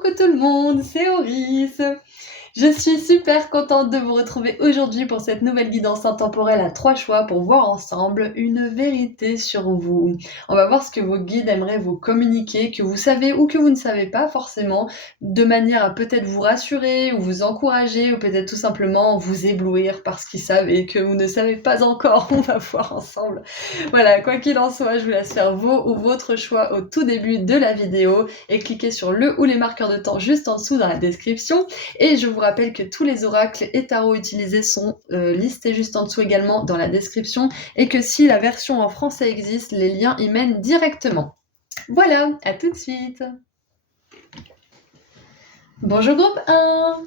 Coucou tout le monde, c'est Auris. Je suis super contente de vous retrouver aujourd'hui pour cette nouvelle guidance intemporelle à 3 choix pour voir ensemble une vérité sur vous. On va voir ce que vos guides aimeraient vous communiquer, que vous savez ou que vous ne savez pas forcément, de manière à peut-être vous rassurer ou vous encourager ou peut-être tout simplement vous éblouir parce qu'ils savent et que vous ne savez pas encore. On va voir ensemble. Voilà, quoi qu'il en soit, je vous laisse faire vos ou votre choix au tout début de la vidéo et cliquez sur le ou les marqueurs de temps juste en dessous dans la description. Et je vous rappelle que tous les oracles et tarots utilisés sont listés juste en dessous également dans la description et que si la version en français existe, les liens y mènent directement. Voilà, à tout de suite. Bonjour groupe 1.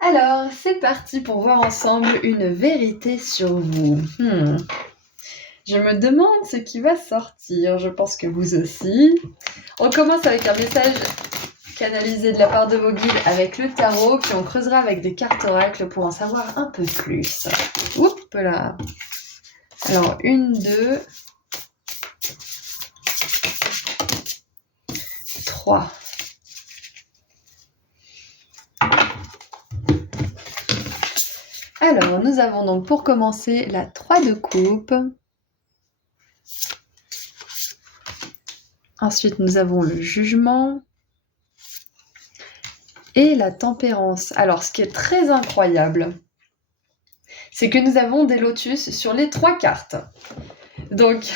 Alors, c'est parti pour voir ensemble une vérité sur vous. Je me demande ce qui va sortir, je pense que vous aussi. On commence avec un message canalisé de la part de vos guides avec le tarot, puis on creusera avec des cartes oracles pour en savoir un peu plus. Oups là. Alors, 1, 2, 3. Alors, nous avons donc pour commencer la 3 de coupe. Ensuite, nous avons le jugement et la tempérance. Alors, ce qui est très incroyable, c'est que nous avons des lotus sur les 3 cartes. Donc,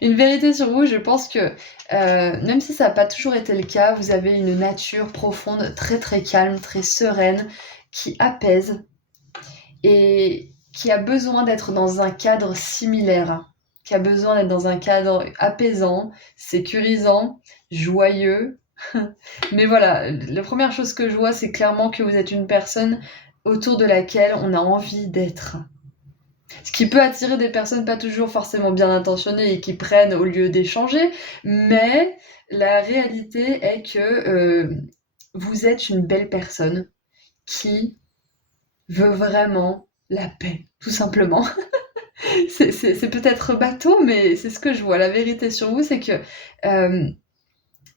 une vérité sur vous, je pense que même si ça n'a pas toujours été le cas, vous avez une nature profonde, très très calme, très sereine, qui apaise et qui a besoin d'être dans un cadre similaire, qui a besoin d'être dans un cadre apaisant, sécurisant, joyeux. Mais voilà, la première chose que je vois, c'est clairement que vous êtes une personne autour de laquelle on a envie d'être. Ce qui peut attirer des personnes pas toujours forcément bien intentionnées et qui prennent au lieu d'échanger, mais la réalité est que vous êtes une belle personne qui veut vraiment la paix, tout simplement. c'est peut-être bateau, mais c'est ce que je vois. La vérité sur vous, c'est que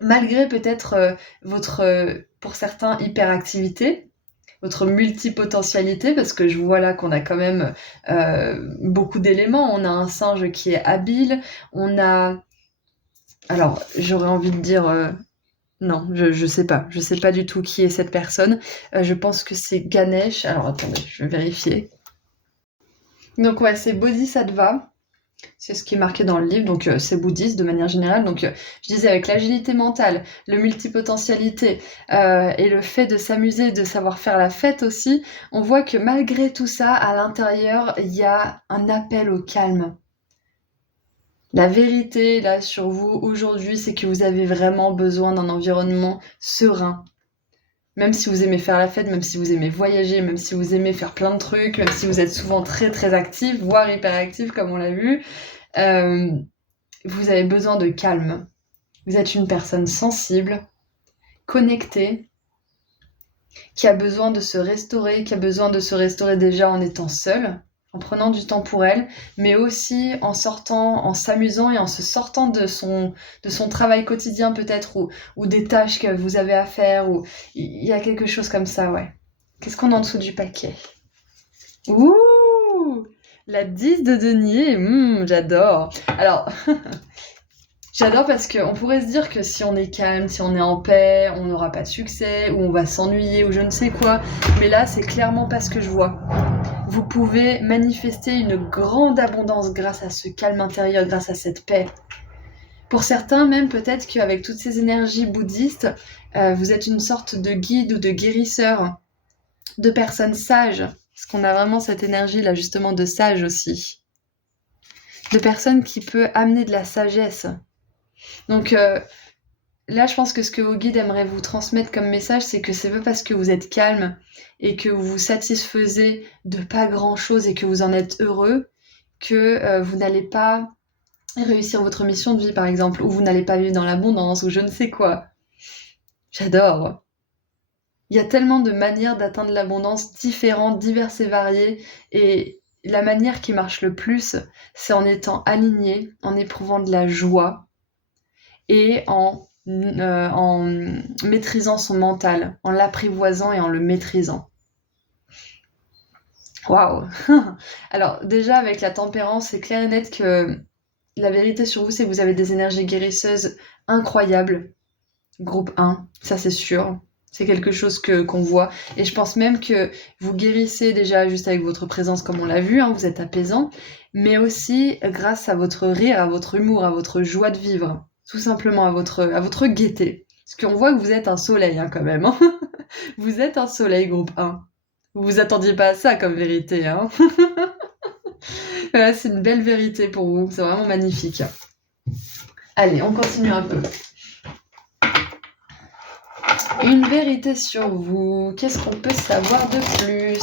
malgré peut-être votre, pour certains, hyperactivité, votre multipotentialité, parce que je vois là qu'on a quand même beaucoup d'éléments. On a un singe qui est habile, on a... Alors, j'aurais envie de dire... Non, je sais pas du tout qui est cette personne. Je pense que c'est Ganesh. Alors, attendez, je vais vérifier. Donc ouais, c'est Bodhisattva. C'est ce qui est marqué dans le livre, donc c'est bouddhiste de manière générale. Donc je disais avec l'agilité mentale, le multipotentialité et le fait de s'amuser, de savoir faire la fête aussi, on voit que malgré tout ça, à l'intérieur, il y a un appel au calme. La vérité là sur vous aujourd'hui, c'est que vous avez vraiment besoin d'un environnement serein. Même si vous aimez faire la fête, même si vous aimez voyager, même si vous aimez faire plein de trucs, même si vous êtes souvent très très actif, voire hyperactif comme on l'a vu, vous avez besoin de calme. Vous êtes une personne sensible, connectée, qui a besoin de se restaurer, qui a besoin de se restaurer déjà en étant seule, en prenant du temps pour elle, mais aussi en sortant, en s'amusant et en se sortant de son travail quotidien peut-être, ou des tâches que vous avez à faire, ou il y a quelque chose comme ça, ouais. Qu'est-ce qu'on a en dessous du paquet? Ouh! La 10 de denier, j'adore. Alors, j'adore parce qu'on pourrait se dire que si on est calme, si on est en paix, on n'aura pas de succès, ou on va s'ennuyer, ou je ne sais quoi. Mais là, c'est clairement pas ce que je vois. Vous pouvez manifester une grande abondance grâce à ce calme intérieur, grâce à cette paix. Pour certains, même peut-être qu'avec toutes ces énergies bouddhistes, vous êtes une sorte de guide ou de guérisseur, de personnes sages. Parce qu'on a vraiment cette énergie-là, justement, de sage aussi. De personnes qui peut amener de la sagesse. Donc là, je pense que ce que vos guides aimeraient vous transmettre comme message, c'est que c'est pas parce que vous êtes calme et que vous vous satisfaisez de pas grand-chose et que vous en êtes heureux que vous n'allez pas réussir votre mission de vie, par exemple, ou vous n'allez pas vivre dans l'abondance, ou je ne sais quoi. J'adore. Il y a tellement de manières d'atteindre l'abondance différentes, diverses et variées, et la manière qui marche le plus, c'est en étant aligné, en éprouvant de la joie, et en en maîtrisant son mental, en l'apprivoisant et en le maîtrisant. Waouh. Alors déjà avec la tempérance, c'est clair et net que la vérité sur vous, c'est que vous avez des énergies guérisseuses incroyables. Groupe 1, ça c'est sûr. C'est quelque chose qu'on voit. Et je pense même que vous guérissez déjà juste avec votre présence, comme on l'a vu, hein, vous êtes apaisant, mais aussi grâce à votre rire, à votre humour, à votre joie de vivre, tout simplement à votre gaieté. Parce qu'on voit que vous êtes un soleil hein, quand même. Hein. Vous êtes un soleil, groupe 1. Vous vous attendiez pas à ça comme vérité. Hein. Voilà, c'est une belle vérité pour vous, c'est vraiment magnifique. Allez, on continue un peu. Une vérité sur vous, qu'est-ce qu'on peut savoir de plus ?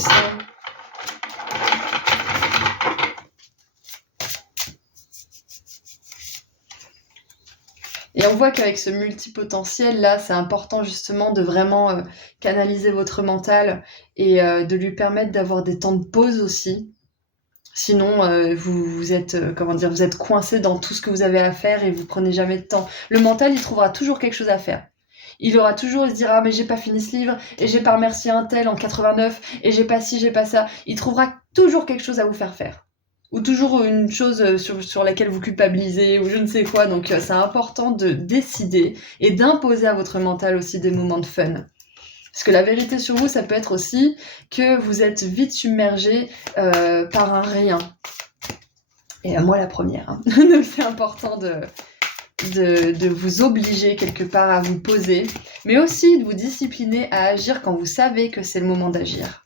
Et on voit qu'avec ce multipotentiel, là, c'est important justement de vraiment canaliser votre mental et de lui permettre d'avoir des temps de pause aussi. Sinon, vous êtes, vous êtes coincé dans tout ce que vous avez à faire et vous prenez jamais de temps. Le mental, il trouvera toujours quelque chose à faire. Il aura toujours, il se dira, ah, mais j'ai pas fini ce livre, et j'ai pas remercié un tel en 89, et j'ai pas ci, j'ai pas ça. Il trouvera toujours quelque chose à vous faire faire. Ou toujours une chose sur laquelle vous culpabilisez, ou je ne sais quoi. Donc c'est important de décider et d'imposer à votre mental aussi des moments de fun. Parce que la vérité sur vous, ça peut être aussi que vous êtes vite submergé par un rien. Et moi la première. Hein. Donc c'est important de vous obliger quelque part à vous poser, mais aussi de vous discipliner à agir quand vous savez que c'est le moment d'agir.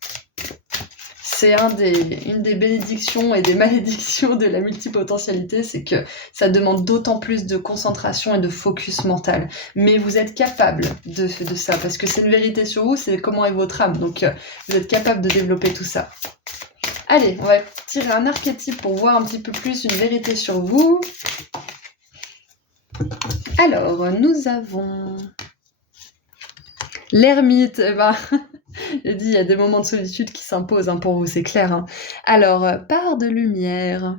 C'est une des bénédictions et des malédictions de la multipotentialité, c'est que ça demande d'autant plus de concentration et de focus mental. Mais vous êtes capable de ça, parce que c'est une vérité sur vous, c'est comment est votre âme, donc vous êtes capable de développer tout ça. Allez, on va tirer un archétype pour voir un petit peu plus une vérité sur vous. Alors, nous avons l'ermite. J'ai dit, il y a des moments de solitude qui s'imposent hein, pour vous, c'est clair. Hein. Alors, part de lumière.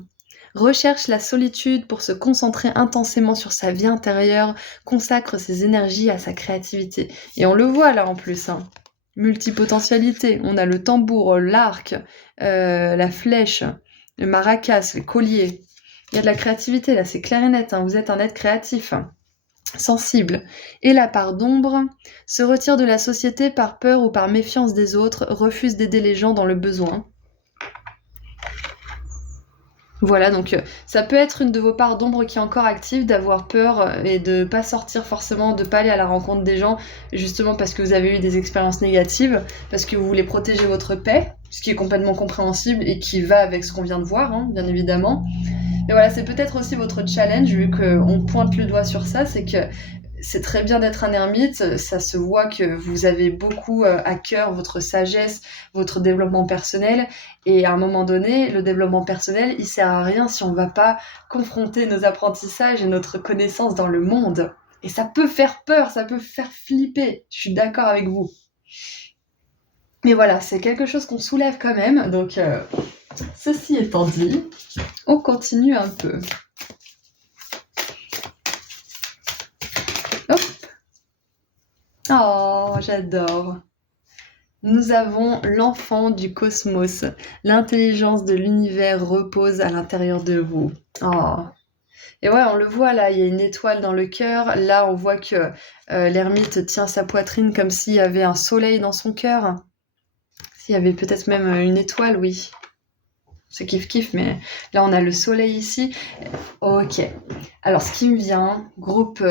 Recherche la solitude pour se concentrer intensément sur sa vie intérieure, consacre ses énergies à sa créativité. Et on le voit là en plus. Hein. Multipotentialité. On a le tambour, l'arc, la flèche, le maracas, le collier. Il y a de la créativité là, c'est clair et net. Hein. Vous êtes un être créatif. Sensible. Et la part d'ombre se retire de la société par peur ou par méfiance des autres, refuse d'aider les gens dans le besoin. Voilà, donc ça peut être une de vos parts d'ombre qui est encore active, d'avoir peur et de pas sortir forcément, de pas aller à la rencontre des gens, justement parce que vous avez eu des expériences négatives, parce que vous voulez protéger votre paix, ce qui est complètement compréhensible et qui va avec ce qu'on vient de voir, hein, bien évidemment. Mais voilà, c'est peut-être aussi votre challenge, vu qu'on pointe le doigt sur ça, c'est que c'est très bien d'être un ermite, ça se voit que vous avez beaucoup à cœur votre sagesse, votre développement personnel, et à un moment donné, le développement personnel, il sert à rien si on ne va pas confronter nos apprentissages et notre connaissance dans le monde. Et ça peut faire peur, ça peut faire flipper, je suis d'accord avec vous. Mais voilà, c'est quelque chose qu'on soulève quand même, donc ceci étant dit, on continue un peu. Hop. Oh, j'adore. Nous avons l'enfant du cosmos. L'intelligence de l'univers repose à l'intérieur de vous. Oh. Et ouais, on le voit là, il y a une étoile dans le cœur. Là, on voit que l'ermite tient sa poitrine comme s'il y avait un soleil dans son cœur. S'il y avait peut-être même une étoile, oui. C'est kiff-kiff, mais là, on a le soleil ici. Ok. Alors, ce qui me vient, groupe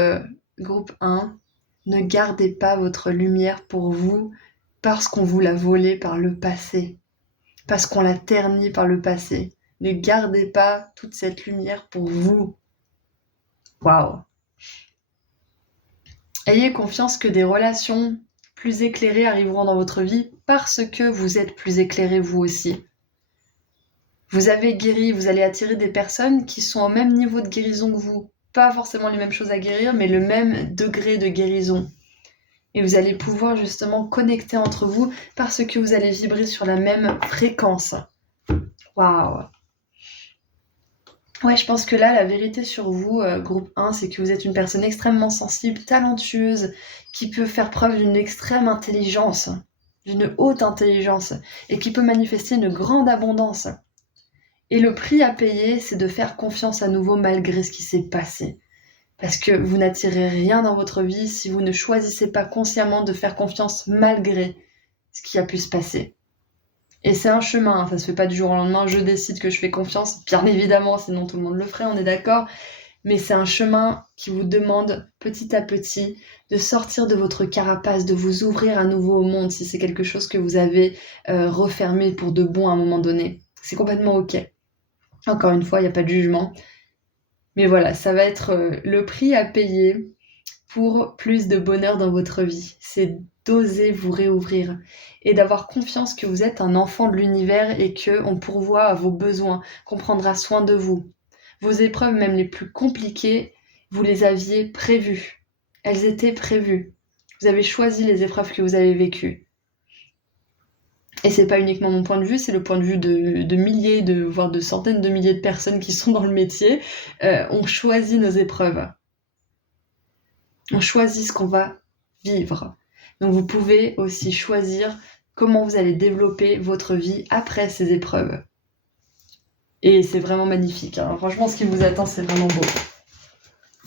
1, ne gardez pas votre lumière pour vous parce qu'on vous l'a volée par le passé, parce qu'on l'a ternie par le passé. Ne gardez pas toute cette lumière pour vous. Waouh. Ayez confiance que des relations plus éclairées arriveront dans votre vie parce que vous êtes plus éclairé vous aussi. Vous avez guéri, vous allez attirer des personnes qui sont au même niveau de guérison que vous. Pas forcément les mêmes choses à guérir, mais le même degré de guérison. Et vous allez pouvoir justement connecter entre vous parce que vous allez vibrer sur la même fréquence. Waouh! Ouais, je pense que là, la vérité sur vous, groupe 1, c'est que vous êtes une personne extrêmement sensible, talentueuse, qui peut faire preuve d'une extrême intelligence, d'une haute intelligence, et qui peut manifester une grande abondance. Et le prix à payer, c'est de faire confiance à nouveau malgré ce qui s'est passé. Parce que vous n'attirez rien dans votre vie si vous ne choisissez pas consciemment de faire confiance malgré ce qui a pu se passer. Et c'est un chemin, hein, ça se fait pas du jour au lendemain, je décide que je fais confiance, bien évidemment, sinon tout le monde le ferait, on est d'accord. Mais c'est un chemin qui vous demande petit à petit de sortir de votre carapace, de vous ouvrir à nouveau au monde si c'est quelque chose que vous avez refermé pour de bon à un moment donné. C'est complètement ok. Encore une fois, il n'y a pas de jugement. Mais voilà, ça va être le prix à payer pour plus de bonheur dans votre vie. C'est d'oser vous réouvrir et d'avoir confiance que vous êtes un enfant de l'univers et qu'on pourvoit à vos besoins, qu'on prendra soin de vous. Vos épreuves, même les plus compliquées, vous les aviez prévues. Elles étaient prévues. Vous avez choisi les épreuves que vous avez vécues. Et c'est pas uniquement mon point de vue, c'est le point de vue de milliers, voire de centaines de milliers de personnes qui sont dans le métier. On choisit nos épreuves. On choisit ce qu'on va vivre. Donc vous pouvez aussi choisir comment vous allez développer votre vie après ces épreuves. Et c'est vraiment magnifique. Alors franchement, ce qui vous attend, c'est vraiment beau.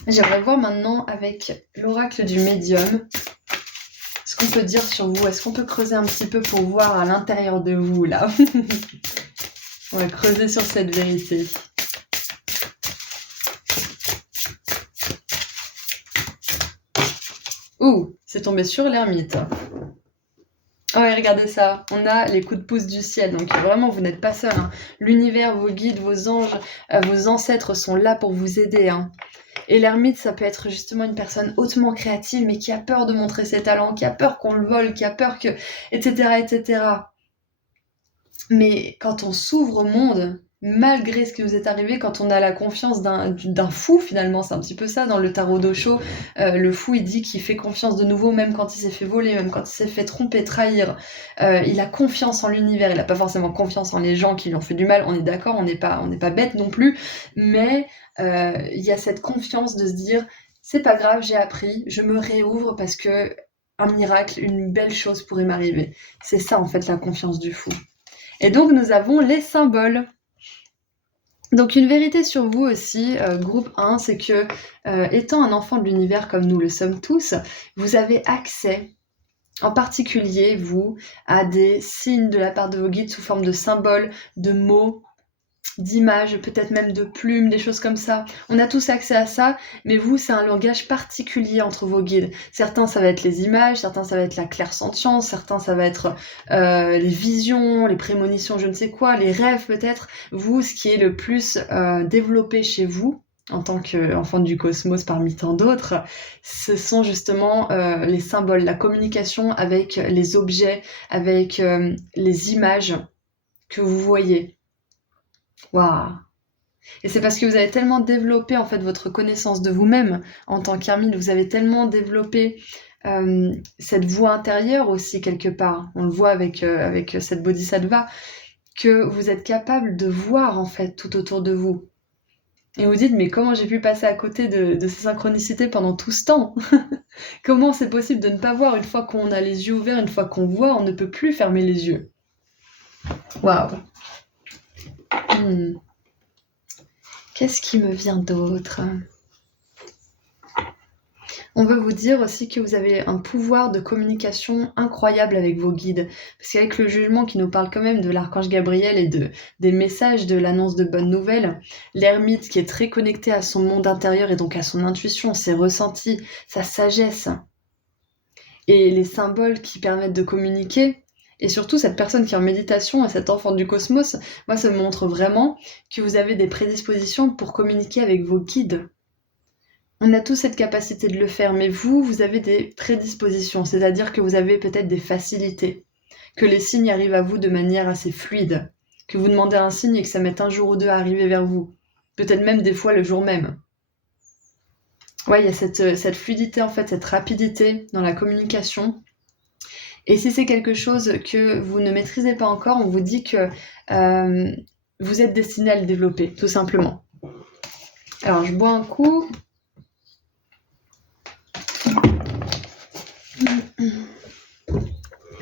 J'aimerais voir maintenant avec l'oracle du médium ce qu'on peut dire sur vous. Est-ce qu'on peut creuser un petit peu pour voir à l'intérieur de vous, là? On va creuser sur cette vérité. Ouh, c'est tombé sur l'ermite. Oh ouais, regardez ça, on a les coups de pouce du ciel, donc vraiment vous n'êtes pas seul, hein. L'univers, vos guides, vos anges, vos ancêtres sont là pour vous aider, hein. Et l'ermite, ça peut être justement une personne hautement créative, mais qui a peur de montrer ses talents, qui a peur qu'on le vole, qui a peur que... etc., etc. Mais quand on s'ouvre au monde, malgré ce qui nous est arrivé, quand on a la confiance d'un fou, finalement, c'est un petit peu ça dans le tarot d'Osho, le fou, il dit qu'il fait confiance de nouveau, même quand il s'est fait voler, même quand il s'est fait tromper, trahir. Il a confiance en l'univers, il n'a pas forcément confiance en les gens qui lui ont fait du mal, on est d'accord, on n'est pas bête non plus, mais il y a cette confiance de se dire, c'est pas grave, j'ai appris, je me réouvre parce que un miracle, une belle chose pourrait m'arriver. C'est ça, en fait, la confiance du fou. Et donc, nous avons les symboles. Donc, une vérité sur vous aussi, groupe 1, c'est que, étant un enfant de l'univers comme nous le sommes tous, vous avez accès, en particulier, vous, à des signes de la part de vos guides sous forme de symboles, de mots, d'images, peut-être même de plumes, des choses comme ça. On a tous accès à ça, mais vous, c'est un langage particulier entre vos guides. Certains, ça va être les images, certains, ça va être la clairsentience, certains, ça va être les visions, les prémonitions, je ne sais quoi, les rêves peut-être. Vous, ce qui est le plus développé chez vous, en tant qu'enfant du cosmos parmi tant d'autres, ce sont justement les symboles, la communication avec les objets, avec les images que vous voyez. Waouh! Et c'est parce que vous avez tellement développé en fait votre connaissance de vous-même en tant qu'ermite, vous avez tellement développé cette voix intérieure aussi quelque part. On le voit avec cette bodhisattva, que vous êtes capable de voir en fait tout autour de vous. Et vous dites, mais comment j'ai pu passer à côté de ces synchronicités pendant tout ce temps? Comment c'est possible de ne pas voir une fois qu'on a les yeux ouverts, une fois qu'on voit, on ne peut plus fermer les yeux. Waouh! Qu'est-ce qui me vient d'autre? On veut vous dire aussi que vous avez un pouvoir de communication incroyable avec vos guides. Parce qu'avec le jugement qui nous parle quand même de l'archange Gabriel et des messages de l'annonce de bonnes nouvelles, l'ermite qui est très connecté à son monde intérieur et donc à son intuition, ses ressentis, sa sagesse, et les symboles qui permettent de communiquer, et surtout cette personne qui est en méditation et cet enfant du cosmos, moi ça me montre vraiment que vous avez des prédispositions pour communiquer avec vos guides. On a tous cette capacité de le faire, mais vous avez des prédispositions, c'est-à-dire que vous avez peut-être des facilités, que les signes arrivent à vous de manière assez fluide, que vous demandez un signe et que ça mette un jour ou deux à arriver vers vous, peut-être même des fois le jour même. Ouais, il y a cette fluidité en fait, cette rapidité dans la communication. Et si c'est quelque chose que vous ne maîtrisez pas encore, on vous dit que vous êtes destiné à le développer, tout simplement. Alors, je bois un coup.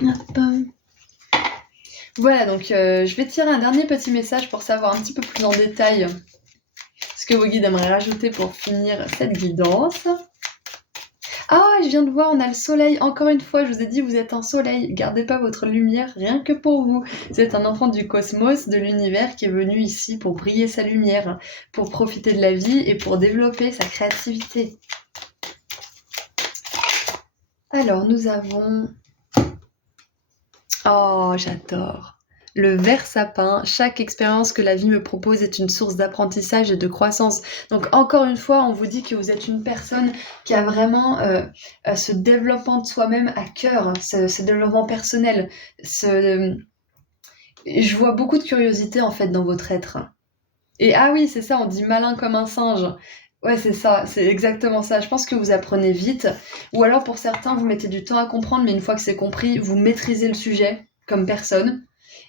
Hop. Voilà, donc je vais tirer un dernier petit message pour savoir un petit peu plus en détail ce que vos guides aimeraient rajouter pour finir cette guidance. Ah, je viens de voir, on a le soleil. Encore une fois, je vous ai dit, vous êtes un soleil. Gardez pas votre lumière rien que pour vous. Vous êtes un enfant du cosmos, de l'univers qui est venu ici pour briller sa lumière, pour profiter de la vie et pour développer sa créativité. Alors, nous avons... Oh, j'adore. Le vert sapin, chaque expérience que la vie me propose est une source d'apprentissage et de croissance. Donc encore une fois, on vous dit que vous êtes une personne qui a vraiment ce développement de soi-même à cœur, ce développement personnel. Je vois beaucoup de curiosité en fait dans votre être. Et ah oui, c'est ça, on dit malin comme un singe. Ouais, c'est ça, c'est exactement ça. Je pense que vous apprenez vite. Ou alors pour certains, vous mettez du temps à comprendre, mais une fois que c'est compris, vous maîtrisez le sujet comme personne.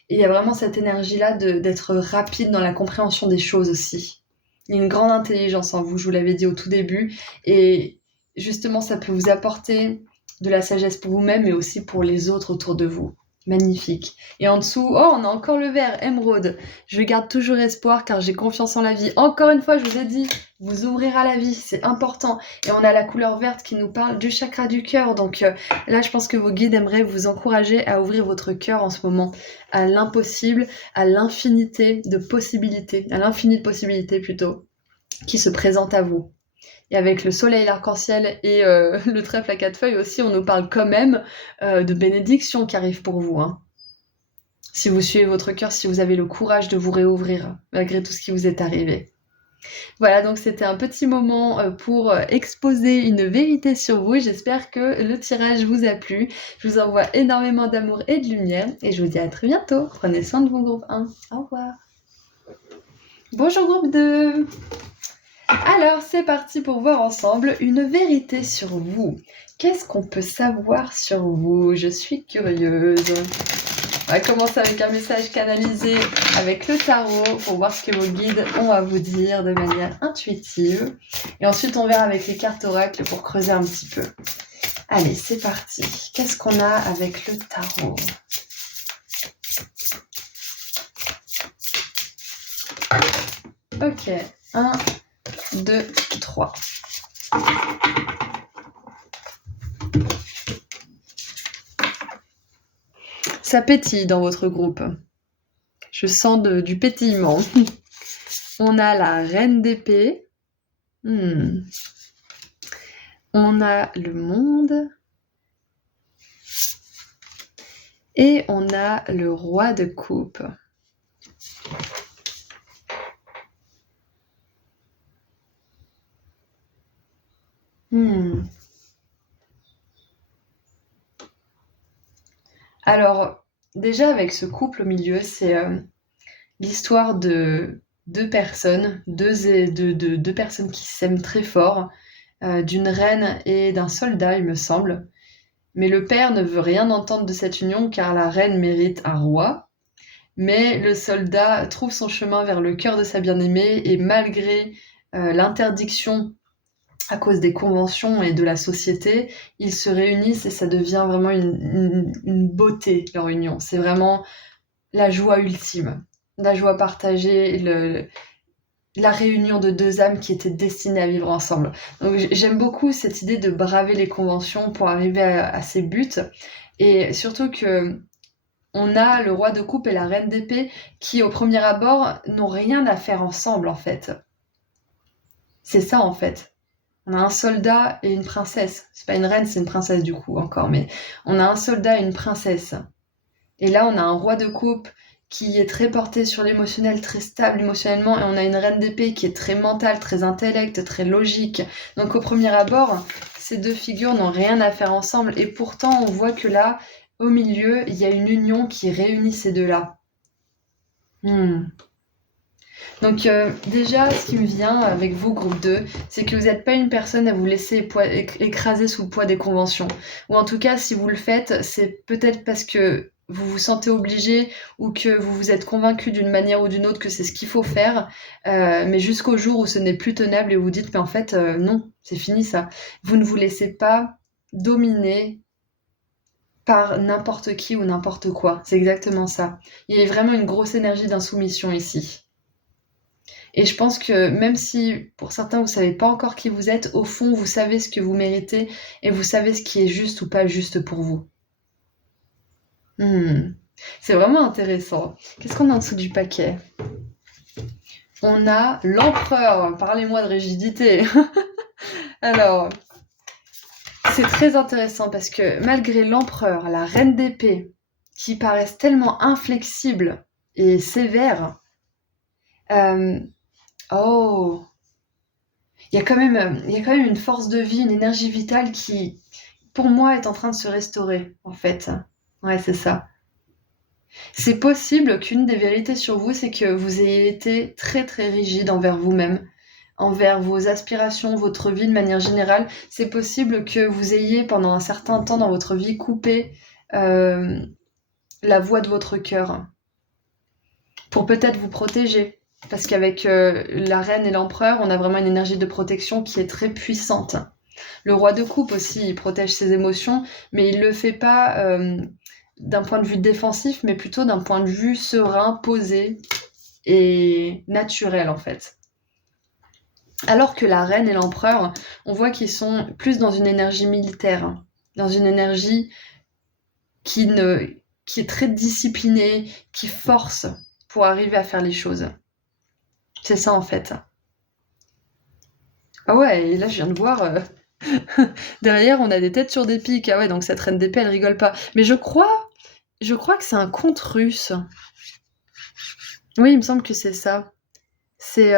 Et il y a vraiment cette énergie-là d'être rapide dans la compréhension des choses aussi. Il y a une grande intelligence en vous, je vous l'avais dit au tout début. Et justement, ça peut vous apporter de la sagesse pour vous-même, mais aussi pour les autres autour de vous. Magnifique. Et en dessous, oh, on a encore le vert, émeraude. Je garde toujours espoir car j'ai confiance en la vie. Encore une fois, je vous ai dit, vous ouvrir à la vie, c'est important. Et on a la couleur verte qui nous parle du chakra du cœur. Donc là, je pense que vos guides aimeraient vous encourager à ouvrir votre cœur en ce moment à l'impossible, à l'infinité de possibilités, à l'infini de possibilités plutôt, qui se présentent à vous. Et avec le soleil, l'arc-en-ciel et le trèfle à 4 feuilles aussi, on nous parle quand même de bénédictions qui arrivent pour vous. Hein. Si vous suivez votre cœur, si vous avez le courage de vous réouvrir malgré tout ce qui vous est arrivé. Voilà, donc c'était un petit moment pour exposer une vérité sur vous. J'espère que le tirage vous a plu. Je vous envoie énormément d'amour et de lumière et je vous dis à très bientôt. Prenez soin de vous, groupe 1. Au revoir. Bonjour, groupe 2. Alors, c'est parti pour voir ensemble une vérité sur vous. Qu'est-ce qu'on peut savoir sur vous? Je suis curieuse. On va commencer avec un message canalisé avec le tarot pour voir ce que vos guides ont à vous dire de manière intuitive. Et ensuite, on verra avec les cartes oracles pour creuser un petit peu. Allez, c'est parti. Qu'est-ce qu'on a avec le tarot? Ok, 1, 2, 3. Ça pétille dans votre groupe. Je sens du pétillement. On a la reine d'épée. On a le monde. Et on a le roi de coupe. Alors, déjà avec ce couple au milieu, c'est l'histoire de deux personnes, deux personnes qui s'aiment très fort, d'une reine et d'un soldat, il me semble. Mais le père ne veut rien entendre de cette union car la reine mérite un roi. Mais le soldat trouve son chemin vers le cœur de sa bien-aimée et malgré l'interdiction à cause des conventions et de la société, ils se réunissent et ça devient vraiment une beauté, leur union. C'est vraiment la joie ultime, la joie partagée, la réunion de deux âmes qui étaient destinées à vivre ensemble. Donc j'aime beaucoup cette idée de braver les conventions pour arriver à ses buts. Et surtout que on a le roi de coupe et la reine d'épée qui, au premier abord, n'ont rien à faire ensemble, en fait. C'est ça, en fait. On a un soldat et une princesse. C'est pas une reine, c'est une princesse, du coup, encore. Mais on a un soldat et une princesse. Et là, on a un roi de coupe qui est très porté sur l'émotionnel, très stable émotionnellement. Et on a une reine d'épée qui est très mentale, très intellect, très logique. Donc, au premier abord, ces deux figures n'ont rien à faire ensemble. Et pourtant, on voit que là, au milieu, il y a une union qui réunit ces deux-là. Donc déjà, ce qui me vient avec vous, groupe 2, c'est que vous n'êtes pas une personne à vous laisser écraser sous le poids des conventions. Ou en tout cas, si vous le faites, c'est peut-être parce que vous vous sentez obligé ou que vous vous êtes convaincu d'une manière ou d'une autre que c'est ce qu'il faut faire, mais jusqu'au jour où ce n'est plus tenable et vous dites mais en fait non, c'est fini ça. Vous ne vous laissez pas dominer par n'importe qui ou n'importe quoi. C'est exactement ça. Il y a vraiment une grosse énergie d'insoumission ici. Et je pense que même si pour certains vous savez pas encore qui vous êtes, au fond vous savez ce que vous méritez et vous savez ce qui est juste ou pas juste pour vous. C'est vraiment intéressant. Qu'est-ce qu'on a en dessous du paquet? On a l'empereur. Parlez-moi de rigidité. Alors, c'est très intéressant parce que malgré l'empereur, la reine d'épée, qui paraissent tellement inflexibles et sévères, oh, il y a quand même une force de vie, une énergie vitale qui, pour moi, est en train de se restaurer, en fait. Ouais, c'est ça. C'est possible qu'une des vérités sur vous, c'est que vous ayez été très très rigide envers vous-même, envers vos aspirations, votre vie de manière générale. C'est possible que vous ayez pendant un certain temps dans votre vie coupé la voix de votre cœur pour peut-être vous protéger. Parce qu'avec la reine et l'empereur, on a vraiment une énergie de protection qui est très puissante. Le roi de coupe aussi, il protège ses émotions, mais il le fait pas d'un point de vue défensif, mais plutôt d'un point de vue serein, posé et naturel en fait. Alors que la reine et l'empereur, on voit qu'ils sont plus dans une énergie militaire, dans une énergie qui est très disciplinée, qui force pour arriver à faire les choses. C'est ça en fait. Ah ouais, et là je viens de voir derrière on a des têtes sur des pics. Ah ouais, donc cette reine d'épée elle rigole pas. Mais je crois que c'est un conte russe. Oui, il me semble que c'est ça. C'est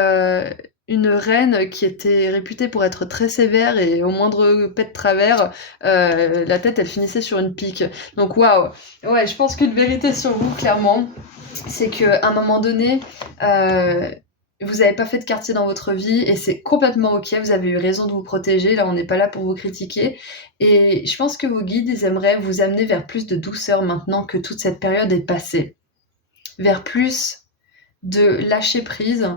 une reine qui était réputée pour être très sévère et au moindre pet de travers, la tête elle finissait sur une pique. Donc waouh, ouais, je pense qu'une vérité sur vous clairement, c'est qu'à un moment donné, vous n'avez pas fait de quartier dans votre vie et c'est complètement ok, vous avez eu raison de vous protéger, là on n'est pas là pour vous critiquer. Et je pense que vos guides, ils aimeraient vous amener vers plus de douceur maintenant que toute cette période est passée. Vers plus de lâcher prise.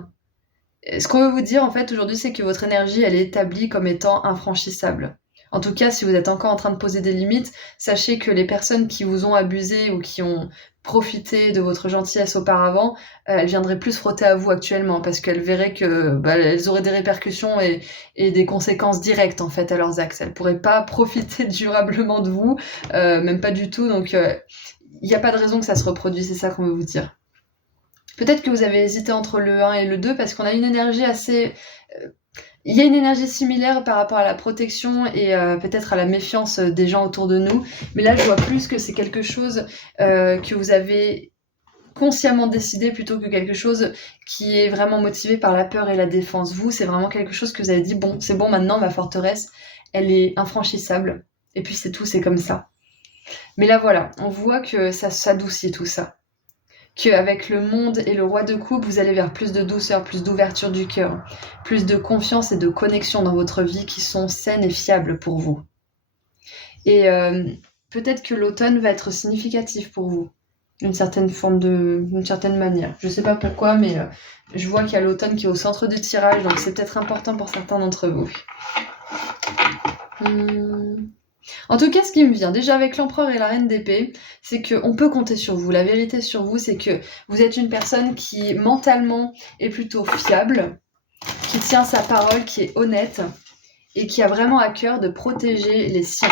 Ce qu'on veut vous dire en fait aujourd'hui, c'est que votre énergie, elle est établie comme étant infranchissable. En tout cas, si vous êtes encore en train de poser des limites, sachez que les personnes qui vous ont abusé ou qui ont profité de votre gentillesse auparavant, elles viendraient plus frotter à vous actuellement parce qu'elles verraient que elles auraient des répercussions et des conséquences directes en fait à leurs actes. Elles pourraient pas profiter durablement de vous, même pas du tout. Donc il n'y a pas de raison que ça se reproduise, c'est ça qu'on veut vous dire. Peut-être que vous avez hésité entre le 1 et le 2 parce qu'on a une énergie assez... Il y a une énergie similaire par rapport à la protection et peut-être à la méfiance des gens autour de nous. Mais là, je vois plus que c'est quelque chose que vous avez consciemment décidé plutôt que quelque chose qui est vraiment motivé par la peur et la défense. Vous, c'est vraiment quelque chose que vous avez dit, bon, c'est bon, maintenant, ma forteresse, elle est infranchissable. Et puis c'est tout, c'est comme ça. Mais là, voilà, on voit que ça s'adoucit tout ça. Qu'avec le monde et le roi de coupe, vous allez vers plus de douceur, plus d'ouverture du cœur, plus de confiance et de connexion dans votre vie qui sont saines et fiables pour vous. Et peut-être que l'automne va être significatif pour vous, d'une certaine manière. Je sais pas pourquoi, mais je vois qu'il y a l'automne qui est au centre du tirage, donc c'est peut-être important pour certains d'entre vous. En tout cas, ce qui me vient déjà avec l'empereur et la reine d'épée, c'est qu'on peut compter sur vous. La vérité sur vous, c'est que vous êtes une personne qui mentalement est plutôt fiable, qui tient sa parole, qui est honnête et qui a vraiment à cœur de protéger les siens.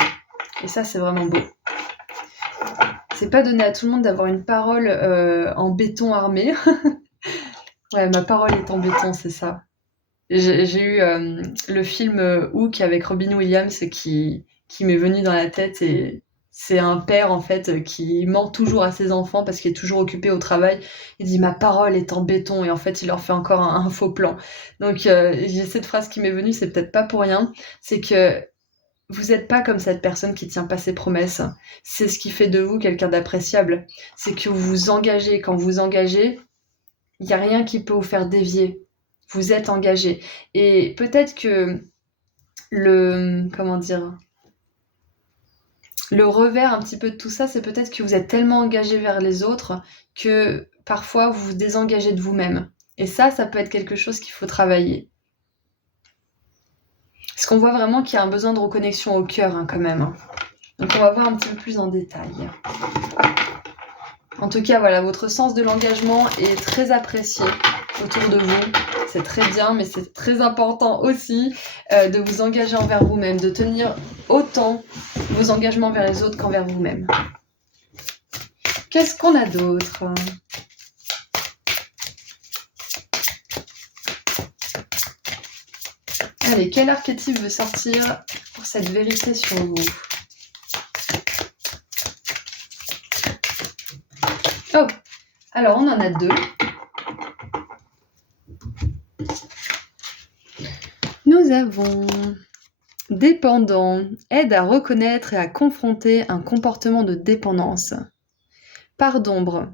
Et ça, c'est vraiment beau. C'est pas donné à tout le monde d'avoir une parole en béton armé. Ouais, ma parole est en béton, c'est ça. J'ai eu le film Hook avec Robin Williams qui m'est venu dans la tête et c'est un père en fait qui ment toujours à ses enfants parce qu'il est toujours occupé au travail. Il dit ma parole est en béton et en fait il leur fait encore un faux plan. Donc j'ai cette phrase qui m'est venue, c'est peut-être pas pour rien, c'est que vous n'êtes pas comme cette personne qui tient pas ses promesses. C'est ce qui fait de vous quelqu'un d'appréciable. C'est que vous vous engagez. Quand vous engagez, il n'y a rien qui peut vous faire dévier. Vous êtes engagé. Et peut-être que comment dire, Le revers un petit peu de tout ça, c'est peut-être que vous êtes tellement engagé vers les autres que parfois vous vous désengagez de vous-même. Et ça peut être quelque chose qu'il faut travailler. Parce qu'on voit vraiment qu'il y a un besoin de reconnexion au cœur quand même. Donc on va voir un petit peu plus en détail. En tout cas, voilà, votre sens de l'engagement est très apprécié autour de vous. C'est très bien, mais c'est très important aussi de vous engager envers vous-même, de tenir autant vos engagements envers les autres qu'envers vous-même. Qu'est-ce qu'on a d'autre ? Allez, quel archétype veut sortir pour cette vérité sur vous ? Oh, alors on en a deux. Nous avons dépendant, aide à reconnaître et à confronter un comportement de dépendance. Part d'ombre,